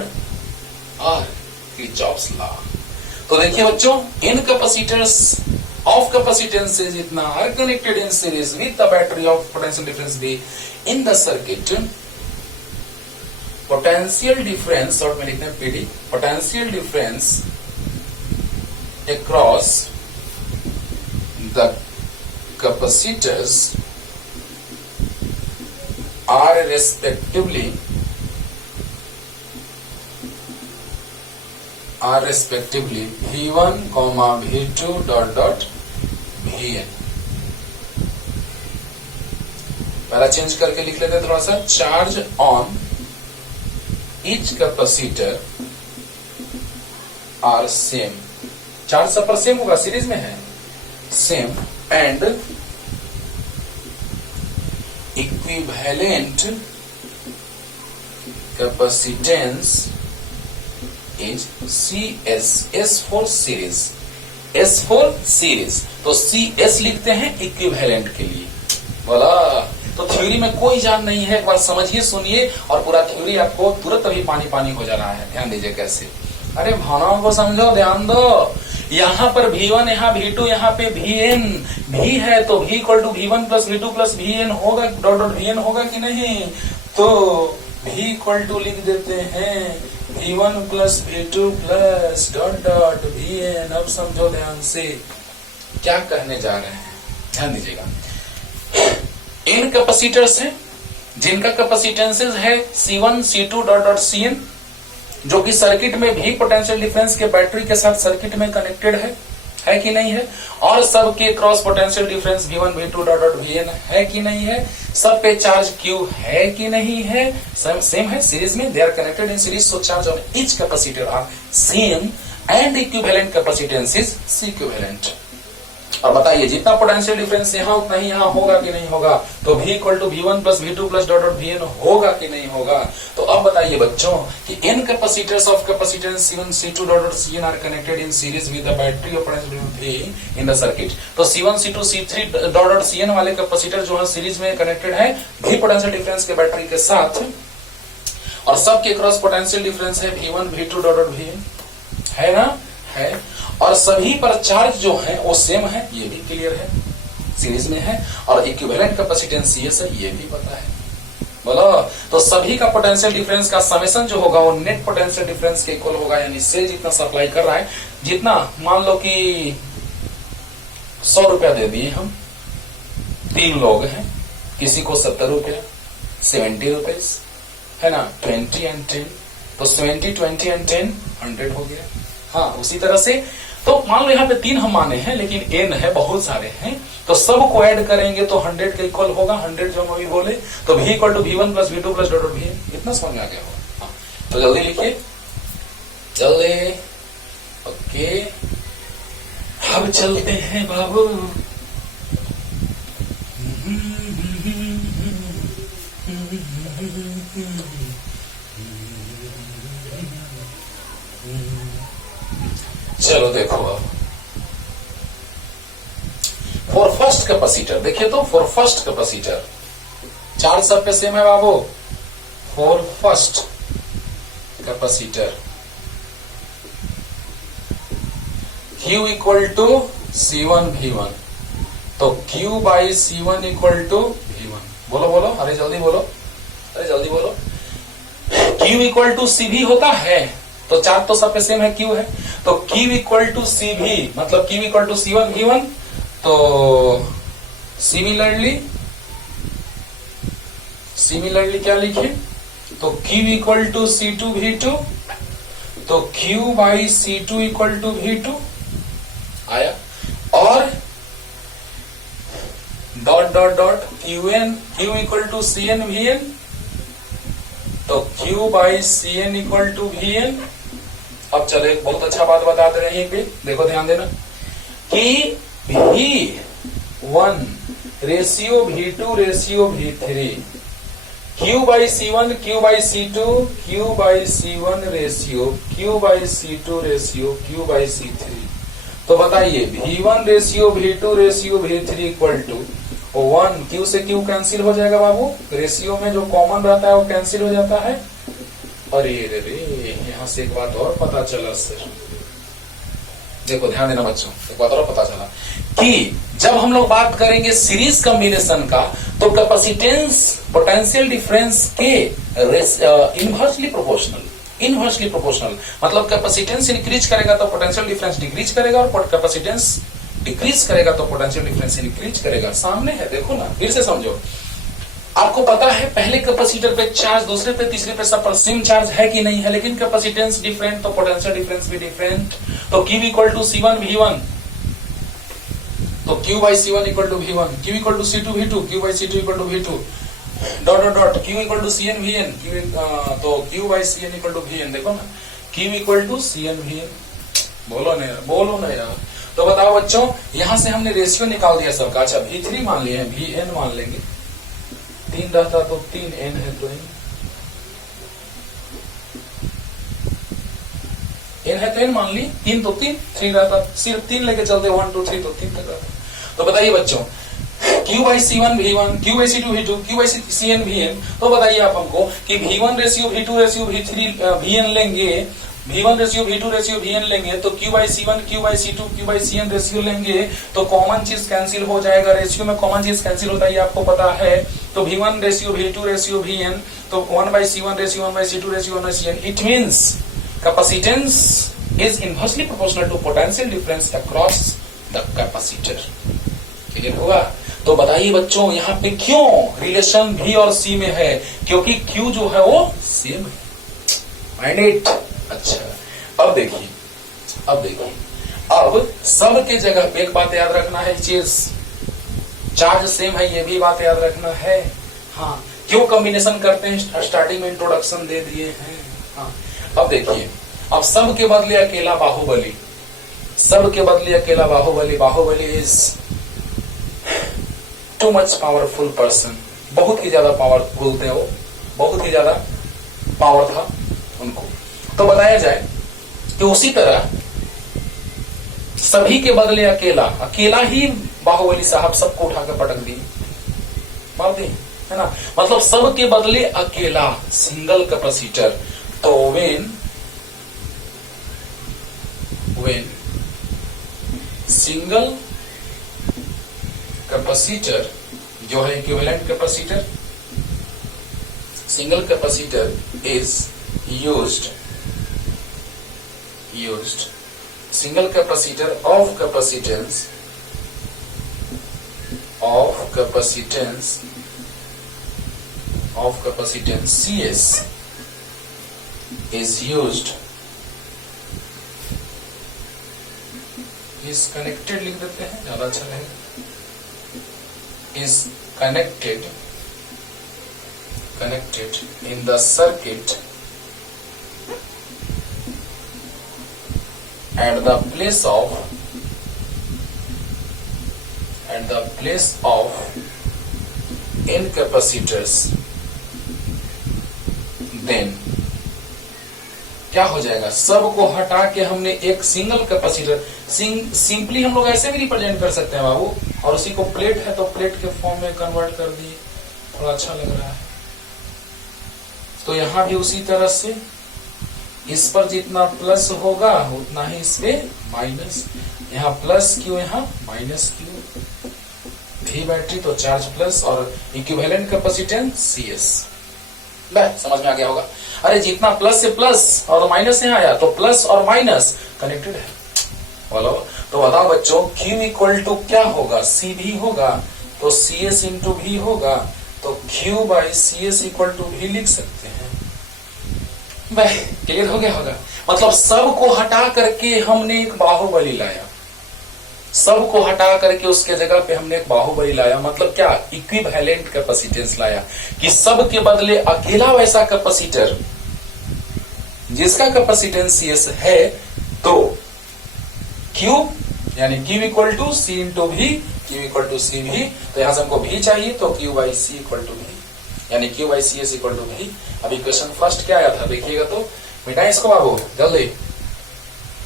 किरचॉफ्स लॉ। तो देखिए बच्चों, इन कैपेसिटर्स of capacitances इतना are connected in series with the battery of potential difference V in the circuit. Potential difference और में लिखते हैं PD, potential difference across the capacitors are respectively V1, V2 Vn। पहला change करके लिख लेते हैं थोड़ा सा। Charge on each capacitor are same, charge सब पर सेम होगा, सीरीज में है same, and equivalent capacitance is CS, S for series, S for series. तो CS लिखते हैं इक्विवेलेंट के लिए, बोला। तो थ्योरी में कोई जान नहीं है, एक बार समझिए सुनिए और पूरा थ्योरी आपको तुरंत अभी पानी पानी हो जा रहा है। ध्यान दीजिए कैसे, अरे भावनाओं को समझो, ध्यान दो। यहाँ पर V1, यहाँ V2, यहाँ पे Vn भी है तो V equal to V1 plus V2 plus Vn होगा, डॉट डॉट Vn होगा कि नहीं? तो V इक्वल टू लिख देते हैं V1 plus V2 plus dot dot Vn। अब समझो ध्यान से क्या कहने जा रहे हैं, ध्यान दीजिएगा। इन कैपेसिटर्स हैं जिनका कैपेसिटेंसेस है C1, C2 dot dot Cn, जो कि सर्किट में भी पोटेंशियल डिफरेंस के बैटरी के साथ सर्किट में कनेक्टेड है कि नहीं है? और सबके cross potential difference V1, V2 dot dot Vn है कि नहीं है? सब पे चार्ज Q है कि नहीं है? सेम है, सीरीज में, they are connected in series, so charge on each capacitor are same and equivalent capacitance is C equivalent. और बताइए जितना पोटेंशियल डिफरेंस यहाँ उतना ही यहाँ होगा कि नहीं होगा? तो V equal to V1 plus V2 plus dot dot Vn होगा कि नहीं होगा? तो अब बताइए बच्चों कि n capacitors of capacitance C1, C2 dot dot Cn are connected in series with the battery of potential V in the circuit. तो C1, C2, C3 dot dot Cn वाले कैपेसिटर जो है सीरीज में कनेक्टेड है भी potential difference के battery के साथ, और सबके क्रॉस पोटेंशियल डिफरेंस है V1, V2 dot dot Vn, है ना? है। और सभी पर चार्ज जो है वो सेम है, ये भी क्लियर है, सीरीज में है। और इक्विवेलेंट कैपेसिटेंस ये सर ये भी पता है, बोलो। तो सभी का पोटेंशियल डिफरेंस का समेशन जो होगा वो नेट पोटेंशियल डिफरेंस के इक्वल होगा, यानी सेल जितना सप्लाई कर रहा है, जितना मान लो कि 100 रुपया दे दिए हम, 3 लोग हैं, किसी को 70 रुपया, 70 रुपीज, है ना, 20 एंड 10, तो 70, 20 एंड 10 100 हो गया। हाँ, उसी तरह से तो मान लो यहाँ पे 3 हम माने हैं, लेकिन n है, बहुत सारे हैं, तो सब को ऐड करेंगे तो 100 के इक्वल होगा। 100 जो हम अभी बोले, तो v equal to v1 plus v2 plus dot vn। इतना समझ में आ गया होगा। हाँ, तो जल्दी लिखिए, जल्दी। ओके, अब चलते हैं बाबू। चलो देखो अब फॉर फर्स्ट कैपेसिटर, देखिए तो फॉर फर्स्ट कैपेसिटर चार्ज सब पे सेम है बाबू। For first capacitor Q equal to C1 V1, तो Q by C1 equal to V1। बोलो बोलो, अरे जल्दी बोलो, अरे जल्दी बोलो। Q इक्वल टू CV होता है, तो चार्ज तो सब पे सेम है, Q है, तो Q इक्वल टू CV मतलब Q equal to C1 V1, तो सिमिलरली क्या लिखे, तो Q equal to C2 V2, तो Q by C2 equal to V2 आया। और dot dot dot Q equal to CN VN, तो Q by CN equal to VN। अब चलो एक बहुत अच्छा बात बता दे रहे हैं, देखो ध्यान देना कि V1 ratio V2 ratio V3, Q by C1 Q by C2 Q by C1 ratio Q by C2 ratio Q by C3। तो बताइए V1 ratio V2 ratio V3 equal to 1, Q से Q कैंसिल हो जाएगा बाबू, ratio में जो common रहता है वो कैंसिल हो जाता है। अरे रे रे, यहां से एक बात और पता चला सर, देखो ध्यान देना बच्चों, एक बात और पता चला कि जब हम लोग बात करेंगे सीरीज कॉम्बिनेशन का, तो कैपेसिटेंस पोटेंशियल डिफरेंस के इनवर्सली प्रोपोर्शनल, मतलब कैपेसिटेंस इंक्रीज करेगा तो पोटेंशियल डिफरेंस डिक्रीज करेगा, और कैपेसिटेंस डिक्रीज करेगा तो पोटेंशियल डिफरेंस इंक्रीज करेगा। सामने है, देखो ना, फिर से समझो। आपको पता है पहले कैपेसिटर पे चार्ज, दूसरे पे, तीसरे पे सब पर सेम चार्ज है कि नहीं है, लेकिन कैपेसिटेंस डिफरेंट तो पोटेंशियल डिफरेंस भी डिफरेंट। तो Q equal to C1 V1, तो Q by C1 equal to V1, Q equal to C2 V2, Q by C2 equal to V2, dot dot dot Q equal to CN VN, तो Q by CN equal to VN। देखो ना, Q equal to CN VN। बोलो ना यार। तो बताओ बच्चों, यहां से हमने रेशियो निकाल दिया सबका। अच्छा, V3 मान लिए हैं, VN मान लेंगे, 3 रहता तो 3N है, तो N है तो N मान ली, 3 तो 3 रहता, सिर्फ 3 लेके चलते, 1 2 3 तो 3 तक रहता। तो बताइए बच्चों, Q by C1 V1, Q by C2 V2, Q by CN VN। तो बताइए आप हमको कि V1 ratio V2 ratio V3 VN लेंगे, V1 ratio V2 ratio VN लेंगे, तो Q by C1 Q by C2 Q by CN ratio लेंगे, तो कॉमन चीज कैंसिल हो जाएगा, रेशियो में कॉमन चीज कैंसिल होता है, आपको पता है। तो V1 ratio V2 ratio VN, तो 1 by C1 ratio 1 by C2 ratio 1 by CN। It means capacitance is inversely proportional to potential difference across the capacitor। Clear होगा? तो बताइए बच्चों, यहाँ पे क्यों रिलेशन V और C में है, क्योंकि Q जो है वो सेम है। Mind it. अच्छा, अब देखिए, अब सब के जगह पे एक बात याद रखना है, चीज चार्ज सेम है, ये भी बात याद रखना है। हाँ, क्यों कॉम्बिनेशन करते हैं, स्टार्टिंग में इंट्रोडक्शन दे दिए हैं। हाँ, अब देखिए, अब सब के बदले अकेला Baahubali, Baahubali is too much powerful person, बहुत ही ज्यादा पावरफुल थे वो, बहुत ही ज्यादा पावर था उनको। तो बताया जाए कि उसी तरह सभी के बदले अकेला ही बाहुबली साहब सबको उठाकर पटक दिए, मार दिए, है ना। मतलब सब के बदले अकेला, सिंगल कैपेसिटर। तो वेन सिंगल कैपेसिटर जो है equivalent capacitor, single capacitor is used single capacitor of capacitance CS is used, is connected लिख देते हैं, ज्यादा अच्छा रहेगा, is connected in the circuit at the place of n capacitors, then क्या हो जाएगा, सब को हटा के हमने एक सिंगल कैपेसिटर, सिंपली हम लोग ऐसे भी रिप्रेजेंट कर सकते हैं बाबू, और उसी को प्लेट है तो प्लेट के फॉर्म में कन्वर्ट कर दिए, थोड़ा अच्छा लग रहा है। तो यहां भी उसी तरह से इस पर जितना प्लस होगा उतना ही इस पे माइनस, यहाँ प्लस क्यू यहाँ माइनस क्यू, भी बैटरी तो चार्ज प्लस और इक्विवेलेंट कैपेसिटेंस CS। समझ में आ गया होगा। अरे जितना प्लस से प्लस और माइनस यहाँ आया तो प्लस और माइनस कनेक्टेड है, बोलो। तो बताओ बच्चों Q इक्वल टू क्या होगा, C भी होगा तो CS इंटू भी होगा, तो Q by CS equal to V लिख सकते हैं। क्लियर हो गया होगा। मतलब सब को हटा करके हमने एक बाहुबली लाया, सब को हटा करके उसके जगह पे हमने एक बाहुबली लाया, मतलब क्या, इक्विवेलेंट कैपेसिटेंस लाया, कि सब के बदले अकेला वैसा कैपेसिटर जिसका कैपेसिटेंस CS है, तो Q यानी Q equal to C into V, Q equal to C V, तो यहां से हमको भी चाहिए तो Q by C equal to V, यानी Q by CS equal to V. अभी क्वेश्चन फर्स्ट क्या आया था देखिएगा, तो मिटाएं इसको बाबू जल्दी,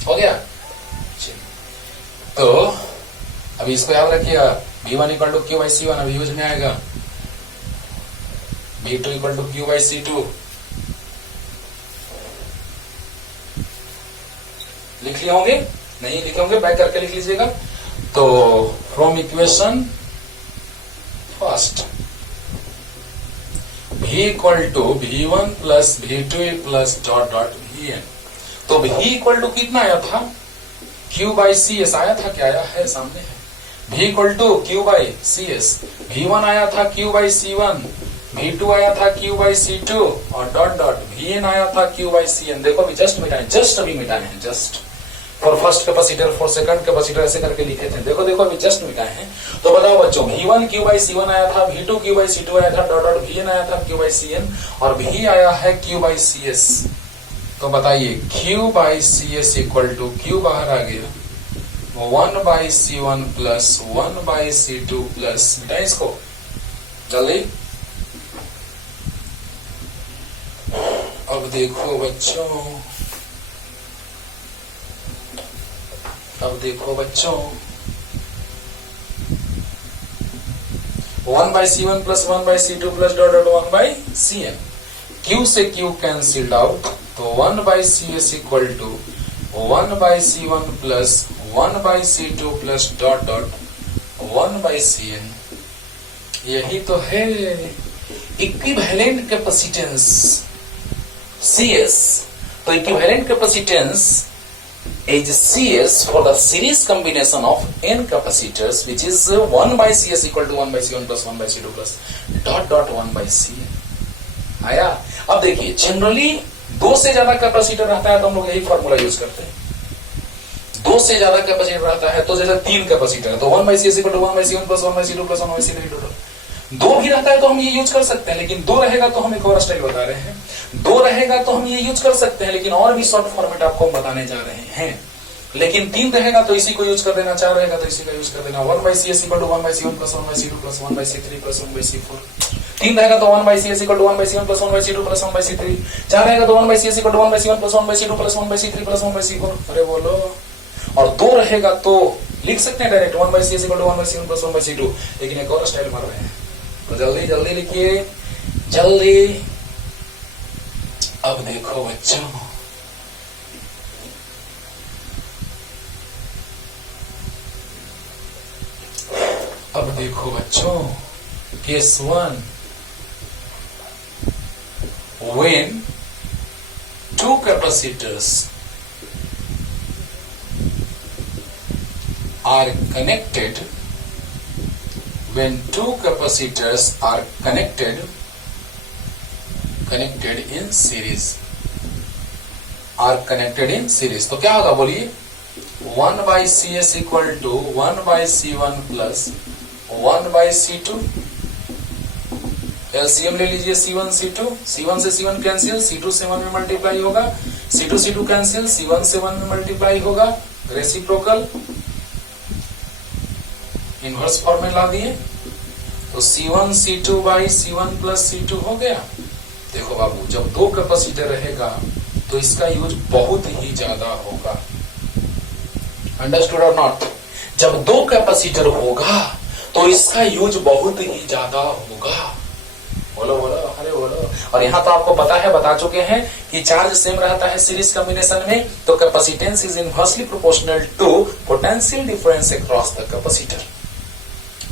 हो गया। तो अभी इसको याद रखिएगा, V1 equal to Q by C1 अभी यूज में आएगा, V2 equal to Q by C2 लिख लिए होंगे, नहीं लिखे होंगे बैक करके लिख लीजिएगा। तो from equation first V equal to V1 plus V2 plus dot dot Vn, तो V इक्वल टू कितना आया था, Q बाई CS आया था, क्या आया है सामने है, V equal to Q by CS, V1 आया था Q बाई C1, V2 आया था Q बाई C2 और डॉट डॉट Vn आया था Q बाई Cn। देखो अभी जस्ट मिटाए, जस्ट अभी मिटाए हैं, just for first capacitor for second capacitor ऐसे करके लिखे थे, देखो देखो अभी जस्ट मिटाए हैं। तो बताओ बच्चों V1 Q बाई C1 आया था, V2 Q बाई C2 आया था, डॉट डॉट Vn आया था Q बाई Cn और V आया है Q बाई CS। तो बताइए Q by CS equal to Q बाहर आ गया 1 by C1 plus 1 by C2 plus, मिटाए इसको जल्दी। अब देखो बच्चों, अब देखो बच्चों 1 by C1 plus 1 by C2 plus dot dot 1 by Cn, Q से Q कैंसिल्ड आउट, तो 1 by CS equal to 1 by C1 plus 1 by C2 plus dot dot 1 by Cn। यही तो है इक्विवेलेंट कैपेसिटेंस CS। तो equivalent capacitance is CS for the series combination of n capacitors, which is 1 by CS equal to 1 by C1 plus 1 by C2 plus dot dot 1 by Cn। आया। अब देखिए generally दो से ज्यादा capacitor रहता है तो हम लोग यही फॉर्मूला यूज करते हैं, दो से ज्यादा कैपेसिटर रहता है तो जैसे 3 कैपेसिटर है तो 1 by CS equal to 1 by C1 plus 1 by C2 plus 1 by C3। दो भी रहता है तो हम ये यूज कर सकते हैं, लेकिन दो रहेगा तो हम एक और स्टाइल बता रहे हैं, दो रहेगा तो हम ये यूज कर सकते हैं, लेकिन और भी शॉर्ट फॉर्मेट आपको हम बताने जा रहे हैं। लेकिन 3 रहेगा तो इसी को यूज कर देना, 4 रहेगा तो इसी का यूज कर देना। 1 by CS equal to 1 by C1 plus 1 by C2 plus 1 by C3 plus 1 by C4। 3 रहेगा तो 1 by CS equal to 1 by C1 plus 1 by C2 plus 1 by C3। 4 रहेगा तो 1 by CS equal to 1 by C1 plus 1 by C2 plus 1 by C3 plus 1 by C4। अरे बोलो। और 2 रहेगा तो लिख सकते हैं direct 1 by CS equal to 1 by C1 plus 1 by C2, लेकिन एक और स्टाइल मार रहे हैं तो जल्दी जल्दी लिखिए जल्दी। अब देखो बच्चों, अब देखो बच्चों case 1, when 2 capacitors are connected, when 2 capacitors are connected in series, are connected in series. तो क्या होगा बोलिए, 1/CS equal to 1/C1 plus 1/C2। LCM ले लीजिए C1 C2, C1 से C1 कैंसिल, C2 से 1 में मल्टीप्लाई होगा, C2 C2 कैंसिल, C1 से 1 में मल्टीप्लाई होगा, रेसिप्रोकल इनवर्स फॉर्म में ला दिए, तो C1 C2 by C1 plus C2 हो गया। देखो बाबू, जब दो कैपेसिटर रहेगा तो इसका यूज बहुत ही ज्यादा होगा। अंडरस्टूड और नॉट? जब दो कैपेसिटर होगा तो इसका यूज बहुत ही ज्यादा होगा। बोलो बोलो, अरे बोलो। और यहाँ तो आपको पता है, बता चुके हैं कि चार्ज सेम रहता है सीरीज कॉम्बिनेशन में, तो capacitance is inversely proportional to potential difference across the capacitor.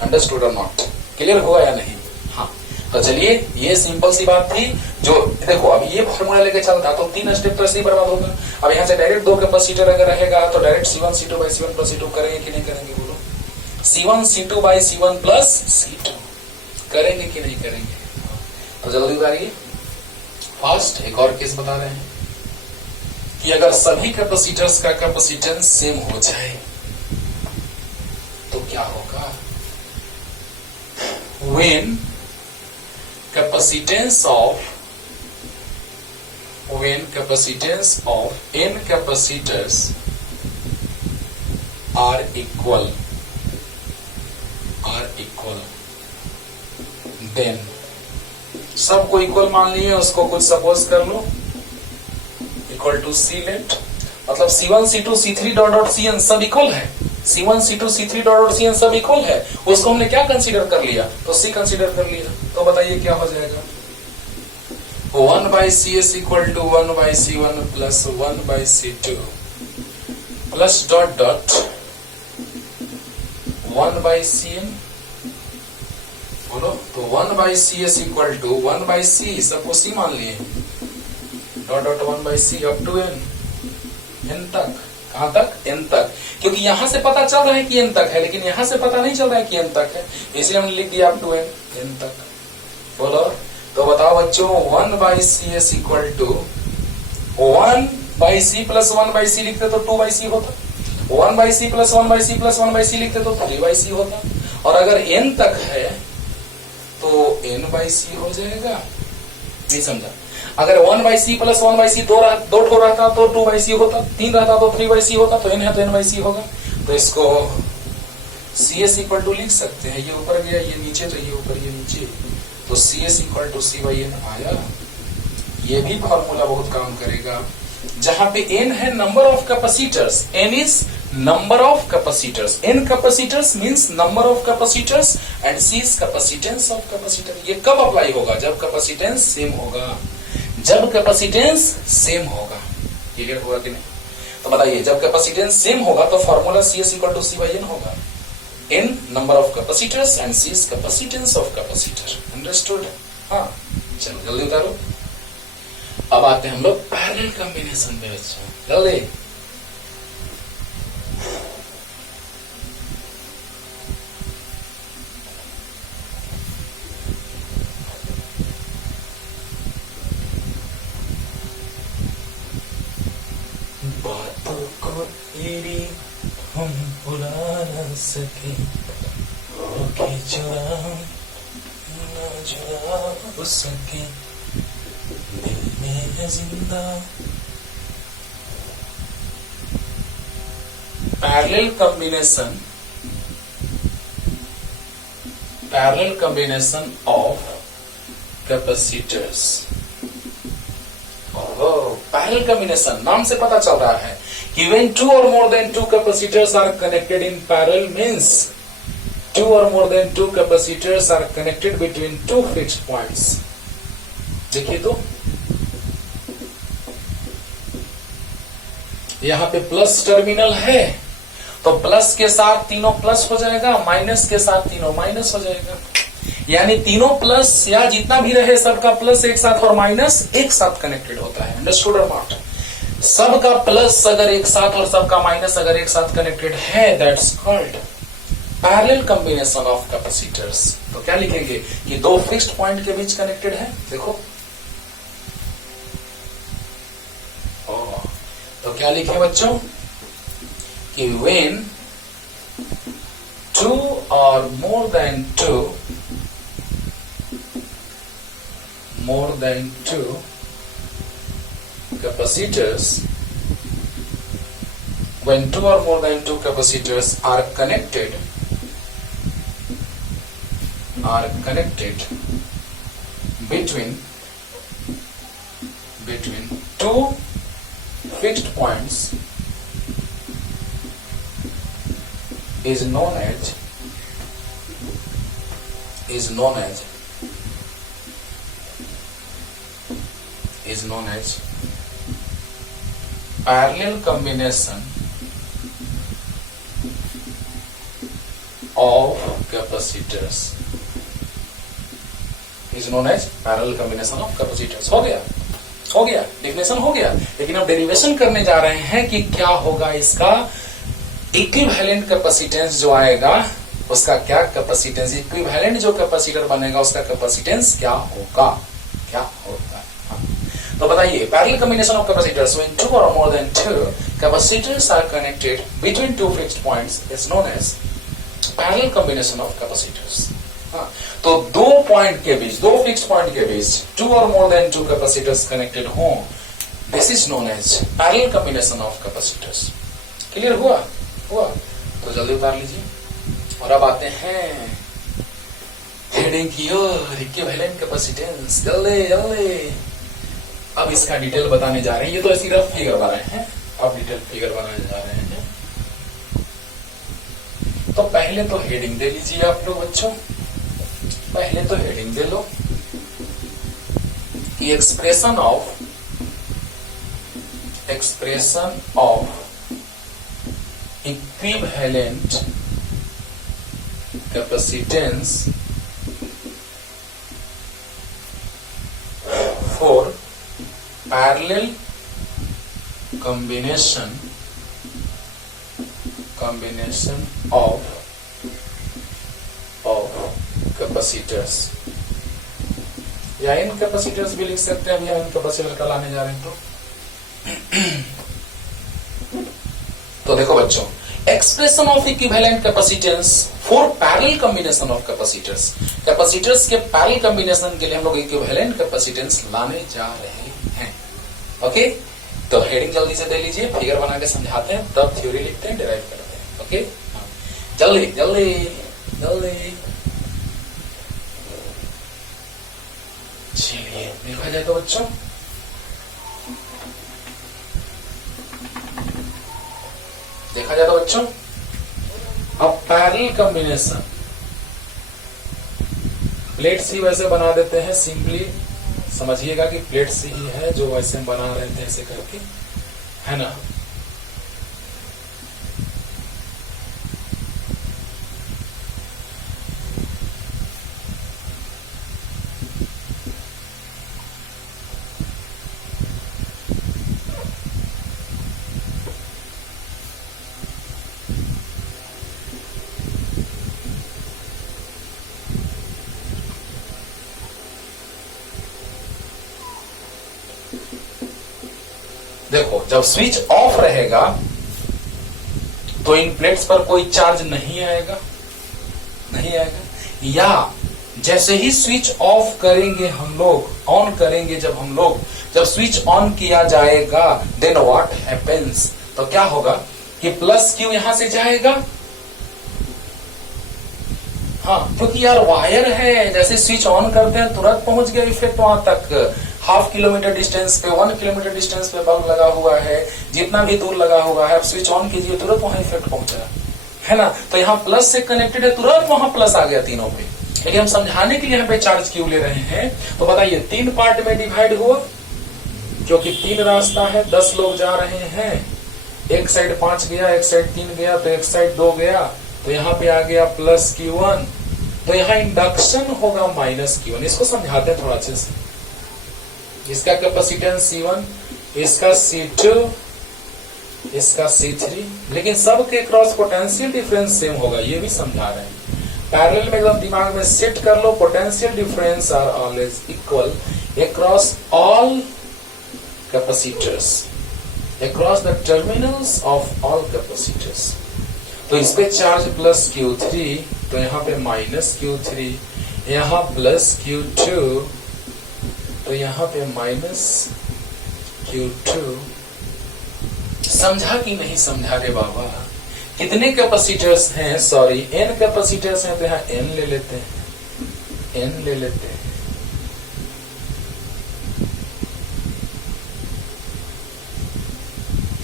Understood और नॉट? क्लियर हुआ या नहीं? हाँ, तो चलिए, ये सिंपल सी बात थी। जो देखो, अब ये फॉर्मूला लेके चलता तो 3 स्टेप तो ऐसे ही बर्बाद होगा। अब यहाँ से डायरेक्ट दो कैपेसिटर अगर रहेगा तो direct C1 C2 by C1 plus C2 करेंगे कि नहीं करेंगे? बोलो, C1 C2 by C1 plus C2 करेंगे कि नहीं करेंगे? तो जल्दी उतारिए। फर्स्ट एक और केस बता रहे हैं कि अगर सभी कैपेसिटर्स का कैपेसिटेंस सेम हो जाए तो क्या होगा? When capacitance of n capacitors are equal, then सबको इक्वल मान लिए, उसको कुछ सपोज कर लो इक्वल टू C लेट, मतलब C1 C2 C3 dot dot Cn सब इक्वल है। C1 C2 C3 dot dot Cn सब इक्वल है। उसको हमने क्या कंसीडर कर लिया? तो C कंसीडर कर लिया। तो बताइए क्या हो जाएगा? 1/CS equal to 1/C1 plus 1/C2 plus dot dot 1/Cn। बोलो, तो 1/CS इक्वल टू 1/C, सबको C मान लिए, dot dot 1/C up to n तक। कहां तक? n तक। क्योंकि यहां से पता चल रहा है कि n तक है, लेकिन यहां से पता नहीं चल रहा है कि n तक है, इसलिए हमने लिख दिया अप टू n तक। बोलो, तो बताओ बच्चों, 1/CS equal to 1/C plus 1/C लिखते तो 2/C होता, 1/C plus 1/C plus 1/C लिखते तो 3/C होता, और अगर n तक है तो n/C हो जाएगा। नहीं समझा? अगर 1/C प्लस 1/C दो ठो रहता तो 2/C होता, 3 रहता तो 3/C होता, तो n है तो n/C होगा। तो इसको CS इक्वल टू लिख सकते हैं, ये ऊपर गया ये नीचे, तो ये ऊपर ये नीचे, तो CS इक्वल टू C/n आया। ये भी फॉर्मूला बहुत काम करेगा। जहां पे n है number of capacitors, n is number of capacitors, n capacitors means number of capacitors and C is capacitance of capacitor। ये कब अप्लाई होगा? जब कैपेसिटेंस सेम होगा, जब कैपेसिटेंस सेम होगा। क्लियर होगा कि नहीं? तो बताइए, जब कैपेसिटेंस सेम होगा तो formula CS equal to C/n होगा। n number of capacitors and C is capacitance of capacitor। Understood? हाँ, चलो जल्दी उतारो। अब आते हैं हम लोग पैरेलल कॉम्बिनेशन पे बच्चों, जल्दी। बातों को तेरी हम भुला न सके, होके जुड़ा न जुड़ा हो सके, दिल में है जिंदा। Parallel combination of capacitors. Parallel combination नाम से पता चल रहा है कि when 2 or more than 2 capacitors are connected in parallel means 2 or more than 2 capacitors are connected between 2 fixed points। देखिए, तो यहां पे प्लस टर्मिनल है तो प्लस के साथ तीनों प्लस हो जाएगा, माइनस के साथ तीनों माइनस हो जाएगा। यानी तीनों प्लस या जितना भी रहे सबका प्लस एक साथ और माइनस एक साथ कनेक्टेड होता है। अंडरस्टूड और नॉट? सबका प्लस अगर एक साथ और सबका माइनस अगर एक साथ कनेक्टेड है, that's called parallel combination of capacitors. तो क्या लिखेंगे कि दो फिक्स्ड पॉइंट के बीच कनेक्टेड है। देखो, क्या लिखे बच्चों कि when two or more than two capacitors, when two or more than two capacitors are connected between two fixed points is known as parallel combination of capacitors. Is known as parallel combination of capacitors. हो गया definition हो गया। लेकिन अब derivation करने जा रहे हैं कि क्या होगा इसका इक्विवेलेंट कैपेसिटेंस जो आएगा उसका क्या कैपेसिटेंस, इक्विवेलेंट जो कैपेसिटर बनेगा उसका कैपेसिटेंस क्या होगा। तो बताइए parallel combination of capacitors when two और more than two capacitors are connected between two fixed points is known as parallel combination of capacitors. तो दो पॉइंट के बीच, दो फिक्स्ड पॉइंट के बीच टू और more than two capacitors connected हो, this is known as parallel combination of capacitors. Clear हुआ? तो जल्दी उतार लीजिए। और अब आते हैं हेडिंग की ओर, इक्विवेलेंट कैपेसिटेंस। जल्दी अब इसका डिटेल बताने जा रहे हैं। ये तो ऐसी रफ फिगर बना रहे हैं, अब डिटेल फिगर बनाने जा रहे हैं। तो पहले तो हेडिंग दे लीजिए आप लोग बच्चों, पहले तो हेडिंग दे लो कि expression of equivalent capacitance for parallel combination of capacitors, या इन कैपेसिटर्स भी लिख सकते हैं। अभी हम इन कैपेसिटर का लाने जा रहे हैं। तो देखो बच्चों, expression of equivalent capacitance for parallel combination of capacitors, capacitors के पैरेलल कॉम्बिनेशन के लिए हम लोग इक्विवेलेंट कैपेसिटेंस लाने जा रहे हैं। ओके, तो हेडिंग जल्दी से दे लीजिए, फिगर बना के समझाते हैं, तब थ्योरी लिखते हैं, डिराइव करते हैं। ओके, जल्दी चलिए देखा जाए तो बच्चों, अब पैरेलल कॉम्बिनेशन प्लेट सी वैसे बना देते हैं। सिंपली समझिएगा कि प्लेट सी ही है जो वैसे बना रहे थे ऐसे करके, है ना। देखो, जब स्विच ऑफ रहेगा तो इन प्लेट्स पर कोई चार्ज नहीं आएगा, या जैसे ही स्विच ऑफ करेंगे हम लोग, ऑन करेंगे जब स्विच ऑन किया जाएगा, देन व्हाट हैपेंस, तो क्या होगा कि प्लस क्यू यहां से जाएगा। हाँ, क्योंकि यार वायर है, जैसे स्विच ऑन करते हैं तुरंत पहुंच गया इफेक्ट वहां तक। हाफ किलोमीटर डिस्टेंस पे, 1 किलोमीटर डिस्टेंस पे बल्ब लगा हुआ है, जितना भी दूर लगा हुआ है, आप स्विच ऑन कीजिए तुरंत वहां इफेक्ट पहुंचा, है ना। तो यहाँ प्लस से कनेक्टेड है, तुरंत वहां प्लस आ गया तीनों पे। लेकिन हम समझाने के लिए यहाँ पे चार्ज क्यों ले रहे हैं, तो बताइए 3 पार्ट में डिवाइड हुआ, क्योंकि 3 रास्ता है, 10 लोग जा रहे हैं। एक साइड 5 गया, एक साइड 3 गया, तो एक साइड 2 गया, तो यहाँ पे आ गया प्लस Q1, तो यहाँ इंडक्शन होगा माइनस Q1। इसको समझाते हैं थोड़ा अच्छे से। इसका कैपेसिटेंस C1, इसका C2, इसका C3, लेकिन सबके क्रॉस पोटेंशियल डिफरेंस सेम होगा, ये भी समझा रहे हैं। पैरेलल में एकदम दिमाग में सेट कर लो, potential difference are always equal across all capacitors. across the terminals of all capacitors। तो इस पे चार्ज प्लस Q3, तो यहाँ पे माइनस Q3, यहाँ प्लस Q2, तो यहाँ पे माइनस Q2। समझा कि नहीं समझा रे बाबा? कितने कैपेसिटर्स हैं? सॉरी, n कैपेसिटर्स हैं, तो यहाँ n ले लेते हैं, n ले लेते हैं।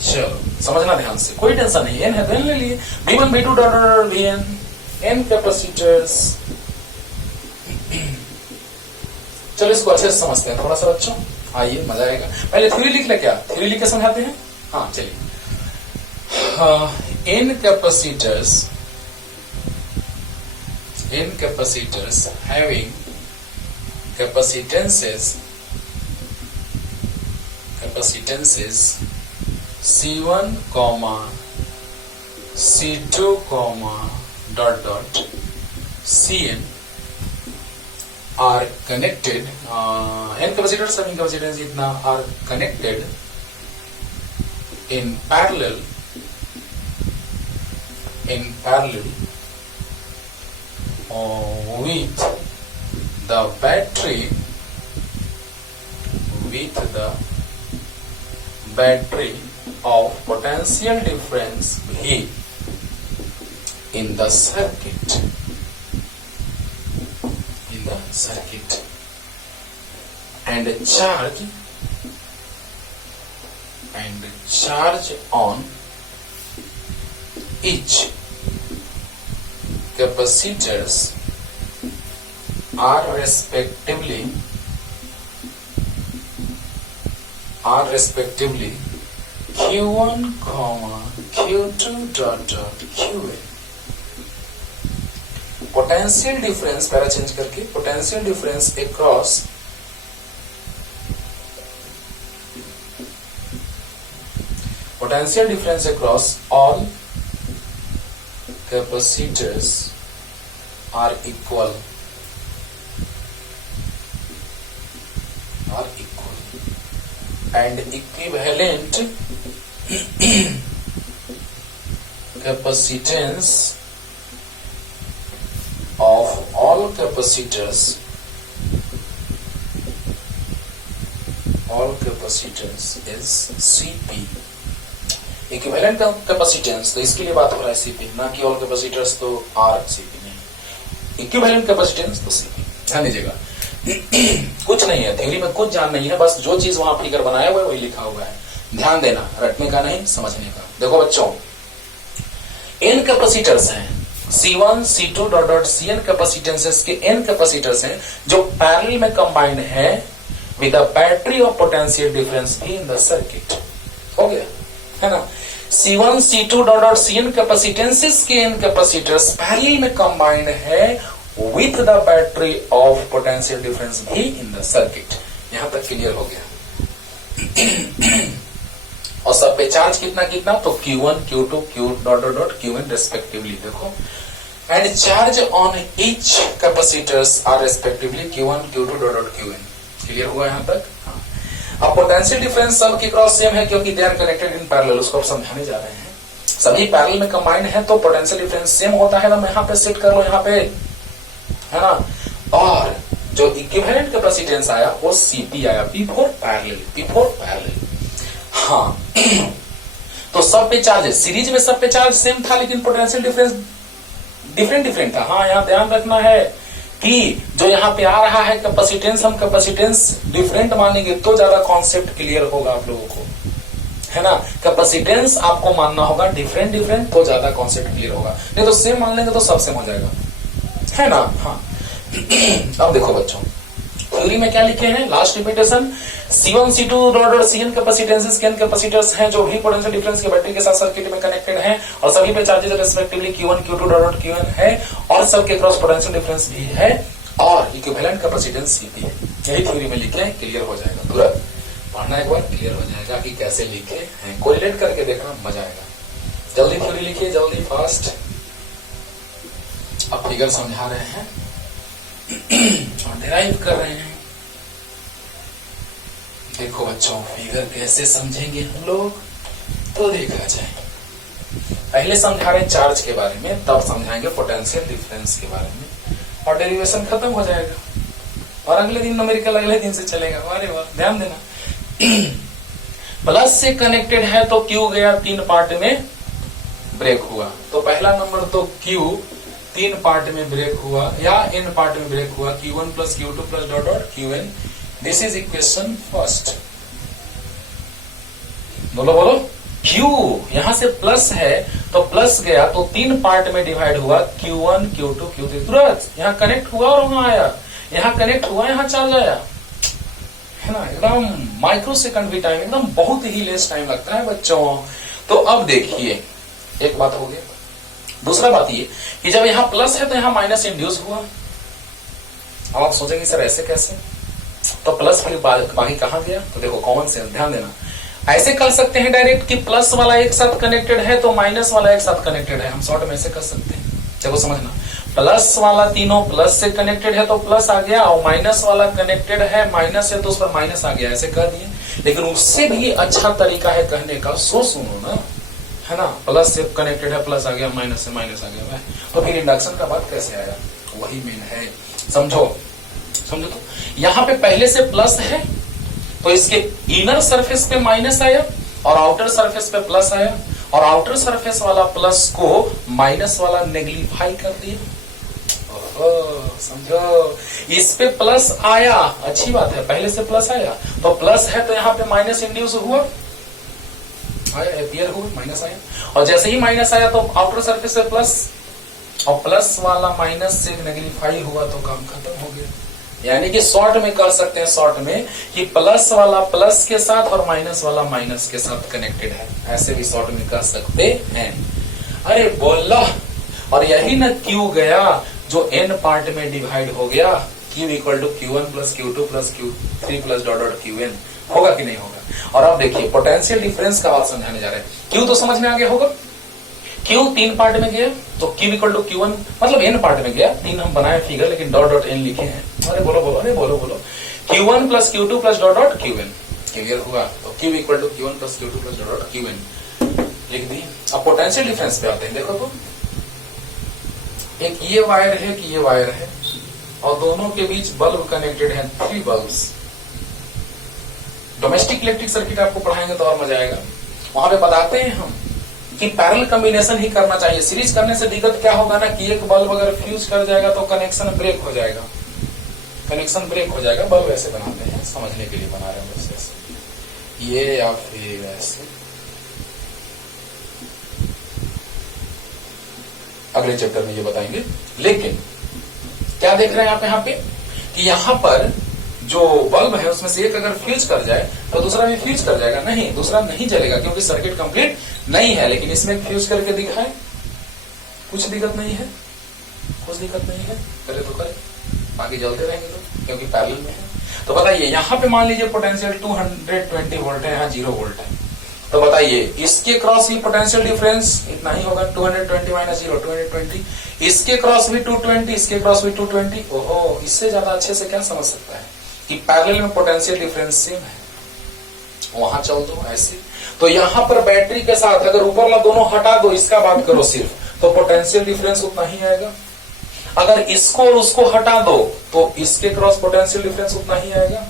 चलो समझना ध्यान से, कोई टेंशन नहीं, n है तो n ले लिए। V1 V2 dot dot Vn, n capacitors. चलो इसको अच्छे से समझते हैं थोड़ा सा बच्चों, आइए मजा आएगा। पहले थ्योरी लिख ले, क्या थ्योरी लिख के समझाते हैं? हाँ चलिए। n capacitors having capacitances C1, C2, dot dot Cn are connected, n capacitors having capacitance इतना are connected in parallel with the battery of potential difference V in the circuit, and charge on each capacitors are respectively Q1, Q2 dot dot Qn। Potential difference पैरा change करके, potential difference across all capacitors are equal and equivalent capacitance of all capacitors is Cp। Equivalent capacitance, तो इसके लिए बात हो रहा है Cp, ना कि ऑल कैपेसिटर्स तो R Cp नहीं, इक्विवेलेंट कैपेसिटेंस तो Cp। ध्यान दीजिएगा, कुछ नहीं है थ्योरी में, कुछ जान नहीं है, बस जो चीज वहां फिगर बनाया हुआ है वही लिखा हुआ है। ध्यान देना, रटने का नहीं, समझने का। देखो बच्चों, n कैपेसिटर्स हैं, C1, C2 dot dot Cn कैपेसिटेंसेस के n कैपेसिटर्स हैं जो पैरेलल में कंबाइंड है with a battery of potential difference भी इन द सर्किट। हो गया है ना? C1, C2 dot dot Cn कैपेसिटेंसेस के n कैपेसिटर्स पैरेलल में कंबाइंड है with the battery of potential difference भी in the circuit। यहां तक क्लियर हो गया। और सब पे चार्ज कितना, तो Q1, Q2, Q dot dot dot Qn respectively. देखो, and charge on each capacitors are respectively Q1, Q2 dot dot Qn। Clear हुआ यहां तक? हाँ। अब पोटेंशियल डिफरेंस सब के क्रॉस सेम है क्योंकि they are connected in parallel, उसको आप समझाने जा रहे हैं। सभी पैरेलल में कंबाइंड है तो पोटेंशियल डिफरेंस सेम होता है ना। मैं यहाँ पे सेट कर लो, यहाँ पे है ना। और जो इक्विवेलेंट कैपेसिटेंस आया वो Cp आया, P4 पैरेलल। हाँ तो सब पे चार्ज, सीरीज में सब पे चार्ज सेम था लेकिन पोटेंशियल डिफरेंस डिफरेंट था। हाँ यहाँ ध्यान रखना है कि जो यहाँ पे आ रहा है कैपेसिटेंस, हम कैपेसिटेंस डिफरेंट मानेंगे तो ज्यादा कॉन्सेप्ट क्लियर होगा आप लोगों को, है ना। कैपेसिटेंस आपको मानना होगा डिफरेंट तो ज्यादा कॉन्सेप्ट क्लियर होगा, नहीं तो सेम मान लेंगे तो सब सेम हो जाएगा, है ना। हाँ अब देखो बच्चों, थ्योरी में क्या लिखे हैं, last repetition, C1, C2 dot Cn कैपेसिटेंसेस के n कैपेसिटर्स हैं जो भी पोटेंशियल डिफरेंस के बैटरी के साथ सर्किट में कनेक्टेड हैं और सभी पे charges respectively Q1, Q2 dot Qn है और सबके क्रॉस पोटेंशियल डिफरेंस भी है और इक्विवेलेंट कैपेसिटेंस Cp है। यही थ्योरी में लिखे हैं, क्लियर हो जाएगा। तुरंत पढ़ना एक बार, क्लियर हो जाएगा कि कैसे लिखे हैं, कोरिलेट करके देखना, मजा आएगा। जल्दी थ्योरी लिखिए, जल्दी फास्ट। अब फिगर समझा रहे हैं और डिराइव कर रहे हैं। देखो बच्चों, फिगर कैसे समझेंगे हम लोग, तो देखा जाए, पहले समझा रहे हैं चार्ज के बारे में, तब समझाएंगे पोटेंशियल डिफरेंस के बारे में, और डेरिवेशन खत्म हो जाएगा, और अगले दिन न्यूमेरिकल अगले दिन से चलेगा। अरे वाह, ध्यान देना। प्लस से कनेक्टेड है तो क्यू गया 3 पार्ट में ब्रेक हुआ, तो पहला नंबर तो क्यू 3 पार्ट में ब्रेक हुआ या n पार्ट में ब्रेक हुआ, Q1 plus Q2 plus dot dot Qn। This is equation first. बोलो बोलो, Q यहां से प्लस है तो प्लस गया तो 3 पार्ट में डिवाइड हुआ, Q1 Q2 Q3, तुरंत यहां कनेक्ट हुआ और वहां आया, यहां कनेक्ट हुआ यहां चार्ज आया, है ना। एकदम माइक्रो सेकंड भी टाइम, एकदम बहुत ही लेस टाइम लगता है बच्चों। तो अब देखिए, एक बात हो गई। दूसरा बात ये कि जब यहां प्लस है तो यहां माइनस इंड्यूस हुआ। अब आप सोचेंगे सर ऐसे कैसे, तो प्लस फिर बाकी कहां गया, तो देखो कॉमन सेंस, ध्यान देना। ऐसे कर सकते हैं डायरेक्ट कि प्लस वाला एक साथ कनेक्टेड है तो माइनस वाला एक साथ कनेक्टेड है, हम शॉर्ट में ऐसे कर सकते हैं। देखो समझना, प्लस वाला तीनों प्लस से कनेक्टेड है तो प्लस आ गया, और माइनस वाला कनेक्टेड है माइनस है तो उस पर माइनस आ गया, ऐसे कर दिए। लेकिन उससे भी अच्छा तरीका है कहने का, सो सुनो ना, है ना। प्लस से कनेक्टेड है, प्लस आ गया, माइनस से माइनस आ गया, तो फिर इंडक्शन का बात कैसे आया, वही मेन है। समझो समझो, तो यहां पे पहले से प्लस है तो इसके इनर सरफेस पे माइनस आया और आउटर सरफेस पे प्लस आया, और आउटर सरफेस वाला प्लस को माइनस वाला नेग्लिफाई कर दिया। समझो, इस पे प्लस आया, अच्छी बात है, पहले से प्लस आया तो प्लस है तो यहाँ पे माइनस इंड्यूस हुआ, अपीयर हुआ, माइनस आया, और जैसे ही माइनस आया तो आउटर सरफेस पे प्लस, और प्लस वाला माइनस से नेग्लिफाई हुआ तो काम खत्म हो गया। यानी कि शॉर्ट में कह सकते हैं, शॉर्ट में कि प्लस वाला प्लस के साथ और माइनस वाला माइनस के साथ कनेक्टेड है, ऐसे भी शॉर्ट में कह सकते हैं। अरे बोला, और यही ना क्यू गया जो n पार्ट में डिवाइड हो गया, Q equal to Q1 plus Q2 plus Q3 plus dot dot Qn, होगा कि नहीं होगा। और अब देखिए पोटेंशियल डिफरेंस का बात समझाने जा रहे हैं। Q तो समझ में आ गया होगा, Q 3 पार्ट में गया तो Q इक्वल टू Q1 मतलब n पार्ट में गया, 3 हम बनाए फिगर लेकिन डॉट डॉट n लिखे हैं। अरे बोलो बोलो, अरे बोलो बोलो, Q1 plus Q2 plus dot dot Qn, clear हुआ। तो Q equal to Q1 plus Q2 plus dot dot Qn लिख दी। अब पोटेंशियल डिफरेंस पे आते हैं। देखो तो एक ये वायर है कि ये वायर है, और दोनों के बीच बल्ब कनेक्टेड है, 3 बल्ब्स। डोमेस्टिक इलेक्ट्रिक सर्किट आपको पढ़ाएंगे तो और मजा आएगा, वहां पे बताते हैं हम कि पैरेलल कॉम्बिनेशन ही करना चाहिए। सीरीज करने से दिक्कत क्या होगा ना कि एक बल्ब अगर फ्यूज कर जाएगा तो कनेक्शन ब्रेक हो जाएगा, कनेक्शन ब्रेक हो जाएगा। बल्ब ऐसे बनाते हैं, समझने के लिए बना रहे हैं बस ऐसे, ये या फिर ऐसे। अगले चैप्टर में ये बताएंगे। लेकिन क्या देख रहे हैं आप यहाँ पे कि यहाँ पर जो बल्ब है उसमें से एक अगर फ्यूज कर जाए तो दूसरा भी फ्यूज कर जाएगा, नहीं दूसरा नहीं जलेगा क्योंकि सर्किट कंप्लीट नहीं है। लेकिन इसमें फ्यूज करके दिखाए, कुछ दिक्कत नहीं है, कुछ दिक्कत नहीं है, करे तो करे, बाकी जलते रहेंगे तो, क्योंकि पैरेलल में है। तो बताइए यहाँ पे मान लीजिए पोटेंशियल 220 वोल्ट है, यहाँ 0 वोल्ट है, तो बताइए इसके क्रॉस भी पोटेंशियल डिफरेंस इतना ही होगा, 220 माइनस 0 220, इसके क्रॉस भी 220, इसके क्रॉस भी 220। ओहो, इससे ज्यादा अच्छे से क्या समझ सकता है कि पैरेलल में पोटेंशियल डिफरेंस सेम है, वहां चल दो ऐसे। तो यहाँ पर बैटरी के साथ अगर ऊपर वाला दोनों हटा दो, इसका बात करो सिर्फ, तो पोटेंशियल डिफरेंस उतना ही आएगा। अगर इसको और उसको हटा दो तो इसके क्रॉस पोटेंशियल डिफरेंस उतना ही आएगा।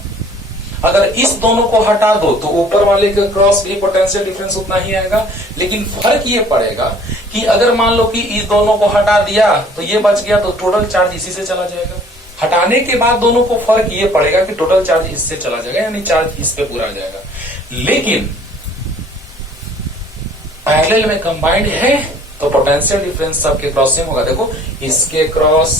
अगर इस दोनों को हटा दो तो ऊपर वाले के क्रॉस भी पोटेंशियल डिफरेंस उतना ही आएगा। लेकिन फर्क ये पड़ेगा कि अगर मान लो कि इस दोनों को हटा दिया तो ये बच गया, तो टोटल चार्ज इसी से चला जाएगा। हटाने के बाद दोनों को फर्क ये पड़ेगा कि टोटल चार्ज इससे चला जाएगा, यानी चार्ज इस पे पूरा आ जाएगा। लेकिन पैरेलल में कंबाइंड है तो पोटेंशियल डिफरेंस सबके क्रॉस सेम होगा। देखो इसके क्रॉस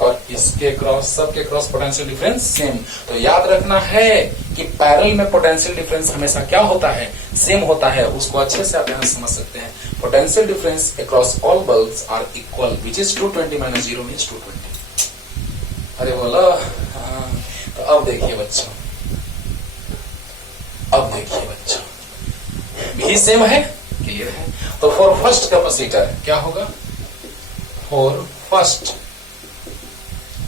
और इसके क्रॉस, सबके क्रॉस पोटेंशियल डिफरेंस सेम। तो याद रखना है कि पैरेलल में पोटेंशियल डिफरेंस हमेशा क्या होता है, सेम होता है। उसको अच्छे से आप यहां समझ सकते हैं। Potential difference across all bulbs are equal, which is 220 minus 0 means 220। अरे बोला, तो अब देखिए बच्चों, भी सेम है, क्लियर है। तो फॉर फर्स्ट कैपेसिटर क्या होगा, for first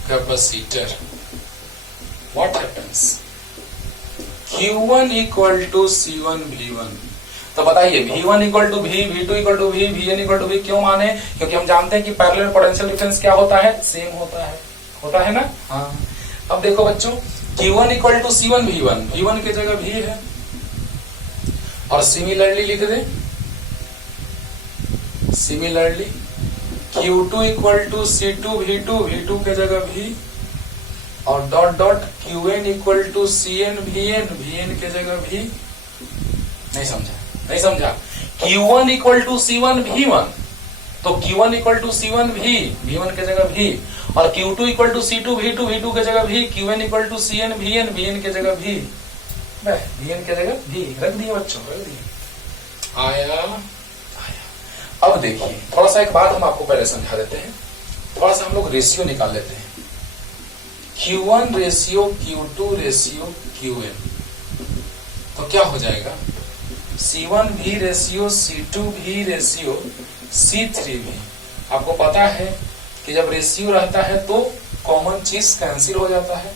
capacitor what happens, Q1 equal to C1 V1। तो बताइए V1 equal to V, V2 equal to V, Vn equal to V क्यों माने? क्योंकि हम जानते हैं कि पैरेलल पोटेंशियल डिफरेंस क्या होता है? सेम होता है ना? हाँ। अब देखो बच्चों, Q1 equal to C1 V1, V1 की जगह V है, और सिमिलरली लिख दे, similarly Q2 equal to C2 V2, V2 के जगह V, और dot dot Qn equal to Cn Vn, Vn के जगह V। नहीं समझा? Q1 equal to C1 V1, तो Q1 equal to C1 V, V1 के जगह V, और Q2 equal to C2 V2, V2 के जगह V, Qn equal to Cn Vn, Vn के जगह V, Vn के जगह V रख दिए बच्चों, रख दिए। आया। अब देखिए थोड़ा सा एक बात हम आपको पहले समझा देते हैं, थोड़ा सा हम लोग रेशियो निकाल लेते हैं। Q1 ratio Q2 ratio Qn, तो क्या हो जाएगा? C1 भी रेशियो C2 भी रेशियो C3 भी। आपको पता है कि जब रेशियो रहता है तो कॉमन चीज कैंसिल हो जाता है,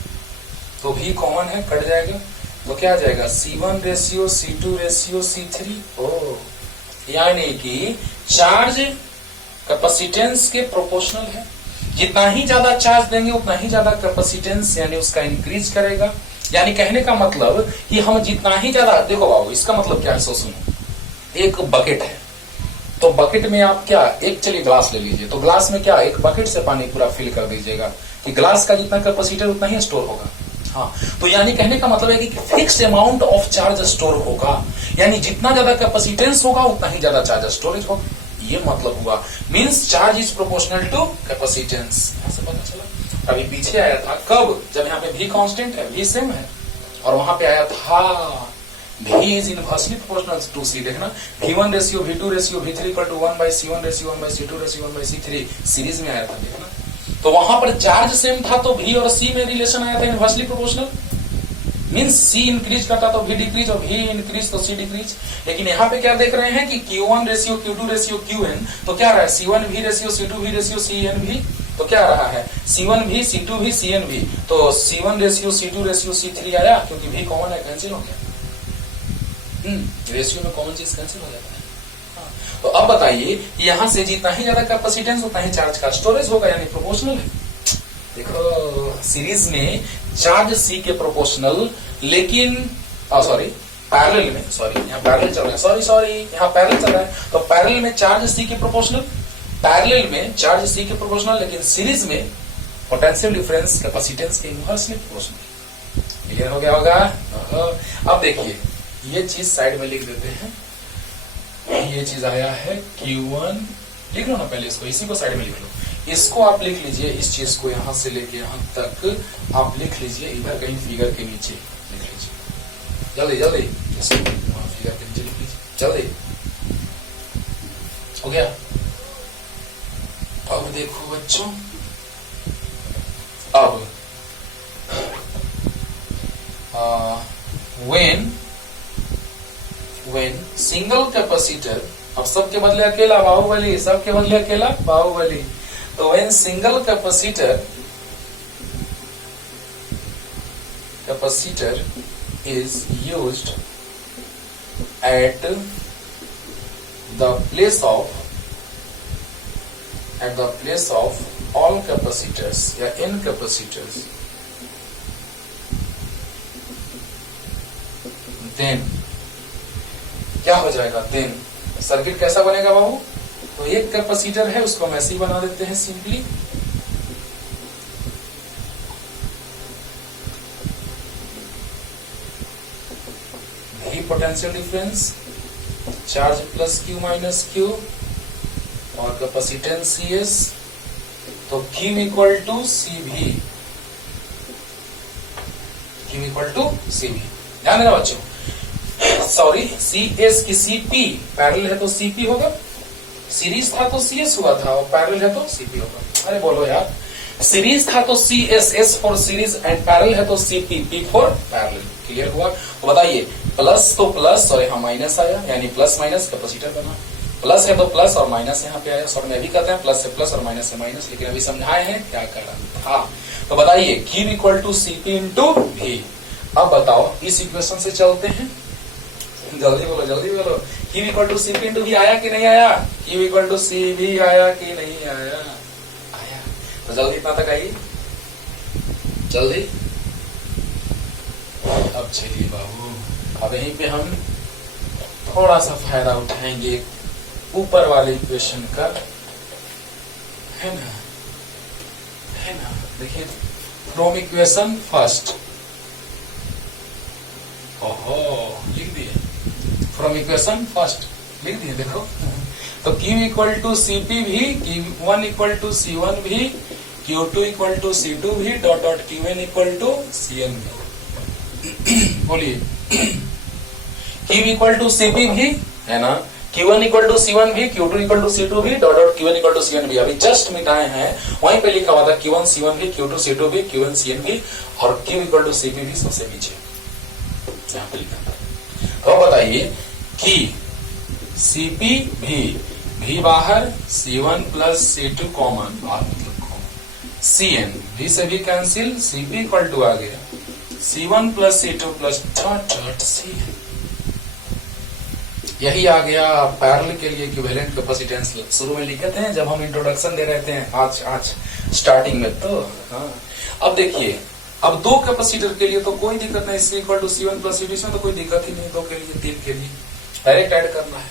तो भी कॉमन है, कट जाएगा, तो क्या आ जाएगा? C1 ratio C2 ratio C3। ओ, यानी कि चार्ज कैपेसिटेंस के प्रोपोर्शनल है, जितना ही ज्यादा चार्ज देंगे उतना ही ज्यादा कैपेसिटेंस यानी उसका इंक्रीज करेगा। यानी कहने का मतलब कि हम जितना ही ज्यादा, देखो बाबू इसका मतलब क्या है, सो सुनो, एक बकेट है, तो बकेट में आप क्या, एक चलिए ग्लास ले लीजिए, तो ग्लास में क्या, एक बकेट से पानी पूरा फिल कर दीजिएगा कि ग्लास का जितना कैपेसिटर उतना ही स्टोर होगा। हाँ, तो यानी कहने का मतलब है कि fixed amount of charge store होगा, यानी जितना ज्यादा कैपेसिटेंस होगा उतना ही ज्यादा चार्ज स्टोरेज होगा, ये मतलब हुआ। Means charge is proportional to capacitance. यहां से पता चला। अभी पीछे आया था कब, जब यहाँ पे V कांस्टेंट है, V सेम है, और वहां पे आया था V is inversely proportional to C। देखना V1 ratio V2 ratio V3 equal to 1/C1 ratio 1/C2 ratio 1/C3 series में आया था। देखना तो वहां पर चार्ज सेम था, तो V और C में रिलेशन आया था inversely proportional, means C increase करता तो V डिक्रीज, और V इंक्रीज तो C डिक्रीज। लेकिन यहाँ पे क्या देख रहे हैं कि Q1 ratio Q2 ratio Qn, तो क्या रहा है? C1 V ratio C2 V ratio Cn V, तो क्या रहा है? C1 V C2 V Cn V, तो C1 ratio C2 ratio C3 आया, क्योंकि V कॉमन है, कैंसिल हो गया। रेशियो में कॉमन चीज कैंसिल हो जाता है। तो अब बताइए यहां से जितना ही ज्यादा कैपेसिटेंस उतना ही चार्ज का स्टोरेज होगा, यानी प्रोपोर्शनल है। देखो सीरीज में चार्ज C के प्रोपोर्शनल, लेकिन सॉरी पैरेलल में, सॉरी यहाँ पैरेलल चल रहा है, सॉरी यहाँ पैरेलल चल रहा है, तो पैरेलल में चार्ज C के प्रोपोर्शनल, पैरेलल में चार्ज C के प्रोपोर्शनल, लेकिन सीरीज में पोटेंशियल डिफरेंस कैपेसिटेंस के इनवर्सली प्रोपोर्शनल। क्लियर हो गया होगा? अब देखिए ये चीज साइड में लिख देते हैं, ये चीज आया है Q1, लिख लो ना पहले इसको, इसी को साइड में लिख लो, इसको आप लिख लीजिए, इस चीज को यहां से लेके यहां तक आप लिख लीजिए, इधर कहीं फिगर के नीचे लिख लीजिए, जल्दी जल्दी इसको फिगर के नीचे लिख लीजिए, जल्दी हो गया। अब देखो बच्चों, अब when सिंगल कैपेसिटर, अब सबके बदले अकेला बाहुबली, सबके बदले अकेला बाहुबली, तो when single capacitor is used at the place of all capacitors या n capacitors, then क्या हो जाएगा? देन सर्किट कैसा बनेगा बाबू? तो एक कैपेसिटर है, उसको हम ऐसे ही बना देते हैं simply, V potential difference, charge plus Q minus Q, और कैपेसिटेंस CS, तो Q equal to CV, Q equal to CV। ध्यान देना बच्चों, सॉरी CS की CP, पैरेलल है तो CP होगा, सीरीज था तो CS हुआ था, और पैरेलल है तो CP होगा। अरे बोलो यार, सीरीज था तो CS, S for series, and parallel है तो CP, P for parallel. Clear हुआ? तो बताइए प्लस तो प्लस और यहाँ माइनस आया, यानी प्लस माइनस कैपेसिटर बना, प्लस है तो प्लस और माइनस यहाँ पे आया, सॉरी मैं भी कहते हैं प्लस से प्लस और माइनस से माइनस, लेकिन अभी समझाए हैं क्या कारण था। तो बताइए Q equal to CP into V। अब बताओ इस इक्वेशन से चलते हैं, जल्दी बोलो Q equal to C P into V आया कि नहीं आया? Q इक्वल टू सी भी आया कि नहीं आया? आया। तो जल्दी इतना तक आइए, जल्दी। अब चलिए बाबू, अब यहीं पे हम थोड़ा सा फायदा उठाएंगे ऊपर वाले इक्वेशन का, है ना, है ना। देखिए फ्रॉम इक्वेशन फर्स्ट, ओहो लिख दिए, फ्रॉम इक्वेशन फर्स्ट लिख दिए। देखो तो Q equal to C P V, Q1 equal to C1 भी, Q2 equal to C2 V, dot dot Qn equal to Cn V. बोलिए Q इक्वल टू Cp भी, है ना, Q1 इक्वल टू C1 भी, Q2 equal to C2 V, dot dot Qn equal to Cn V. अभी just मिटाए हैं, वहीं पे लिखा हुआ था Q1 C1 भी, Q2 C2 भी, Qn Cn भी, और Q इक्वल टू Cp भी सबसे नीचे यहाँ पे लिखा था। तो बताइए कि Cp भी बाहर, C1 प्लस C2 कॉमन, बाहर मतलब कॉमन, Cn भी से भी कैंसिल, Cp इक्वल टू आ गया C1 plus C2 plus dot dot Cn। यही आ गया पैरेलल के लिए इक्विवेलेंट कैपेसिटेंस। शुरू में लिखे थे जब हम इंट्रोडक्शन दे रहे थे आज स्टार्टिंग में। तो हाँ, अब देखिए, अब दो कैपेसिटर के लिए तो कोई दिक्कत नहीं, C equal to C1 plus C2 में तो कोई दिक्कत ही नहीं, दो के लिए, तीन के लिए डायरेक्ट ऐड करना है,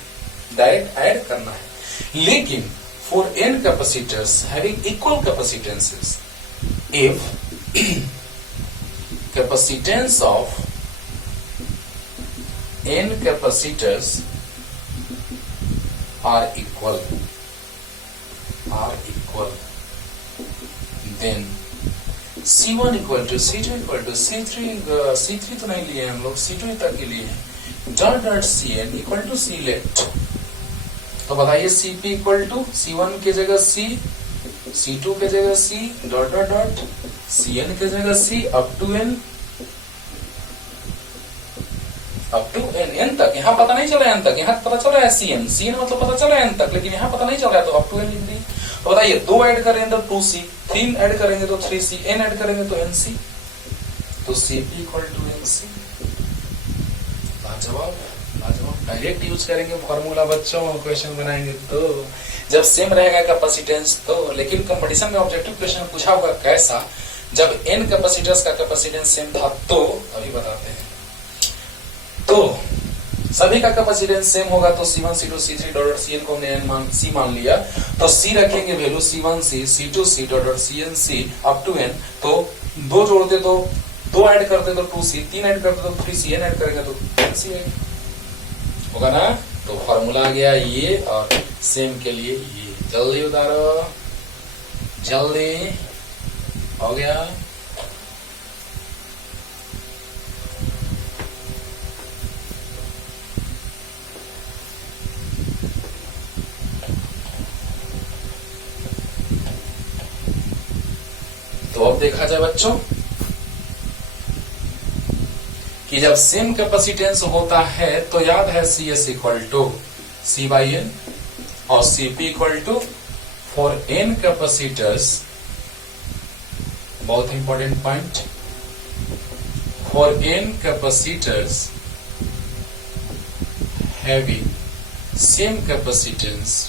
डायरेक्ट ऐड करना है। लेकिन for n capacitors having equal capacitances, if capacitance of n capacitors are equal, then C1 equal to C2 equal to C3 तो नहीं लिए हम लोग, C2 तक के लिए dot dot Cn equal to C let. तो बताइए Cp इक्वल टू C1 के जगह C, C2 के जगह C, dot dot dot Cn के जगह C up to n, up to n तक। यहाँ पता नहीं चल रहा है n तक, यहाँ पता चल रहा है Cn मतलब पता चल रहा है n तक, लेकिन यहाँ पता नहीं चल रहा है, तो अप टू n लिख दी। तो बताइए, 2 ऐड करेंगे तो 2C, 3 ऐड करेंगे तो 3C, n ऐड करेंगे तो nC, तो Cp इक्वल टू nC। लाजवाब, लाजवाब। डायरेक्ट यूज करेंगे फॉर्मूला बच्चों, क्वेश्चन बनाएंगे तो जब सेम रहेगा कैपेसिटेंस तो। लेकिन कंपटीशन में ऑब्जेक्टिव क्वेश्चन पूछा होगा कैसा, जब n कैपेसिटर्स का कैपेसिटेंस सेम था, तो अभी बताते हैं। तो सभी का कैपेसिटेंस सेम होगा तो C1 C2 C3 dot Cn को हमने C मान लिया, तो C रखेंगे value C1 C, C2 C डॉट Cn C up to n। तो 2 जोड़ते तो 2 ऐड करते तो 2C, 3 ऐड करते तो 3C, n ऐड करेंगे तो nC होगा ना। तो फॉर्मूला आ गया ये, और सेम के लिए ये। जल्दी उतारो, जल्दी हो गया। तो अब देखा जाए बच्चों कि जब सेम कैपेसिटेंस होता है तो याद है CS equal to C by n और Cp equal to for n capacitors, बहुत important point, for n capacitors having same capacitance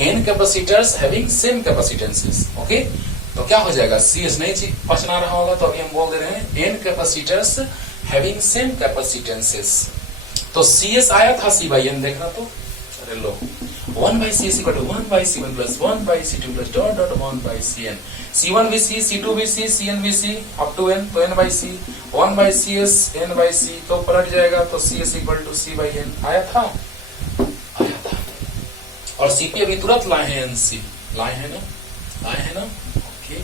n capacitors having same capacitances. Okay, तो क्या हो जाएगा, CS नहीं पहुंचना रहा होगा तो अभी हम बोल दे रहे हैं n कैपेसिटर्स हैविंग सेम कैपेसिटेंसेस। तो CS आया था C बाई n, देखना तो, अरे लो 1 by CS equal to 1 by C1 plus 1 by C2 plus dot dot 1 by Cn। C1 भी C, C2 भी C, Cn भी C अप टू n, तो n by C, 1 by CS n by C, तो पलट जाएगा तो CS equal to C by n आया था, आया था। और Cp अभी तुरंत लाए हैं nC, लाए हैं ना, लाए हैं ना। ओके,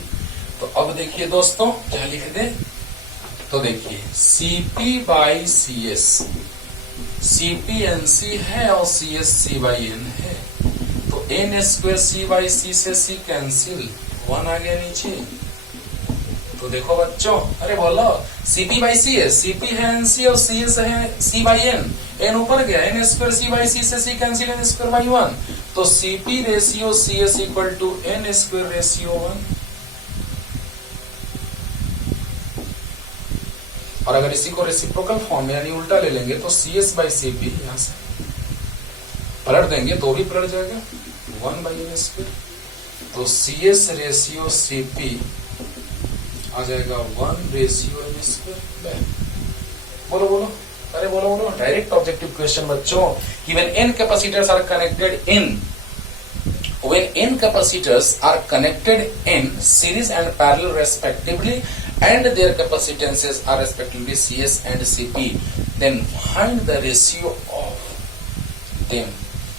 तो अब देखिए दोस्तों क्या लिख दे, तो देखिए Cp by CS, Cp nC है और CS C बाई n है, तो n square C by C से C कैंसिल, 1 आ गया नीचे। तो देखो बच्चों, अरे बोलो Cp बाई C है, Cp है nC और CS है C बाई n, n ऊपर गया, n square C by C से C cancel, n square by 1, तो Cp ratio CS equal to n square ratio 1। और अगर इसी को रेसिप्रोकल फॉर्म में यानी उल्टा ले लेंगे तो CS बाई CP यहां से पलट देंगे तो भी पलट जाएगा 1/n²। तो CS रेशियो CP आ जाएगा 1/n²। बोलो बोलो, अरे बोलो बोलो, डायरेक्ट ऑब्जेक्टिव क्वेश्चन बच्चों। When n capacitors are connected in series and parallel respectively and their capacitances are respectively CS and CP, then find the ratio of them।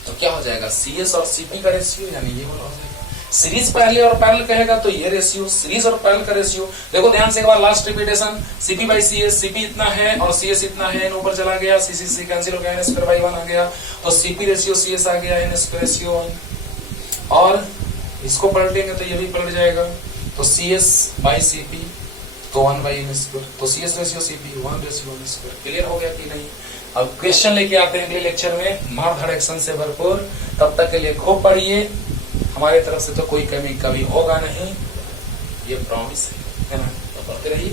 तो क्या हो जाएगा, CS और CP का रेशियो, यानी ये वाला हो जाएगा। सीरीज पहले और पैरेलल कहेगा तो ये रेशियो, सीरीज और पैरेलल का रेशियो। देखो ध्यान से एक बार last repetition, CP by CS, CP इतना है और CS इतना है, n ऊपर चला गया, CC कैंसिल हो गया, n²/1 आ गया, तो CP रेशियो CS आ गया, n² रेशियो 1, और इसको पलटेंगे तो ये भी पलट जाएगा, तो CS बाई CP तो 1/n², तो CS ratio CP 1/n²। Clear हो गया कि नहीं? अब क्वेश्चन लेके आते हैं अगले लेक्चर में मार धाड़ एक्शन से भरपूर। तब तक के लिए खूब पढ़िए, हमारे तरफ से तो कोई कमी कभी होगा नहीं, ये प्रॉमिस है ना। तो पढ़ते रहिए।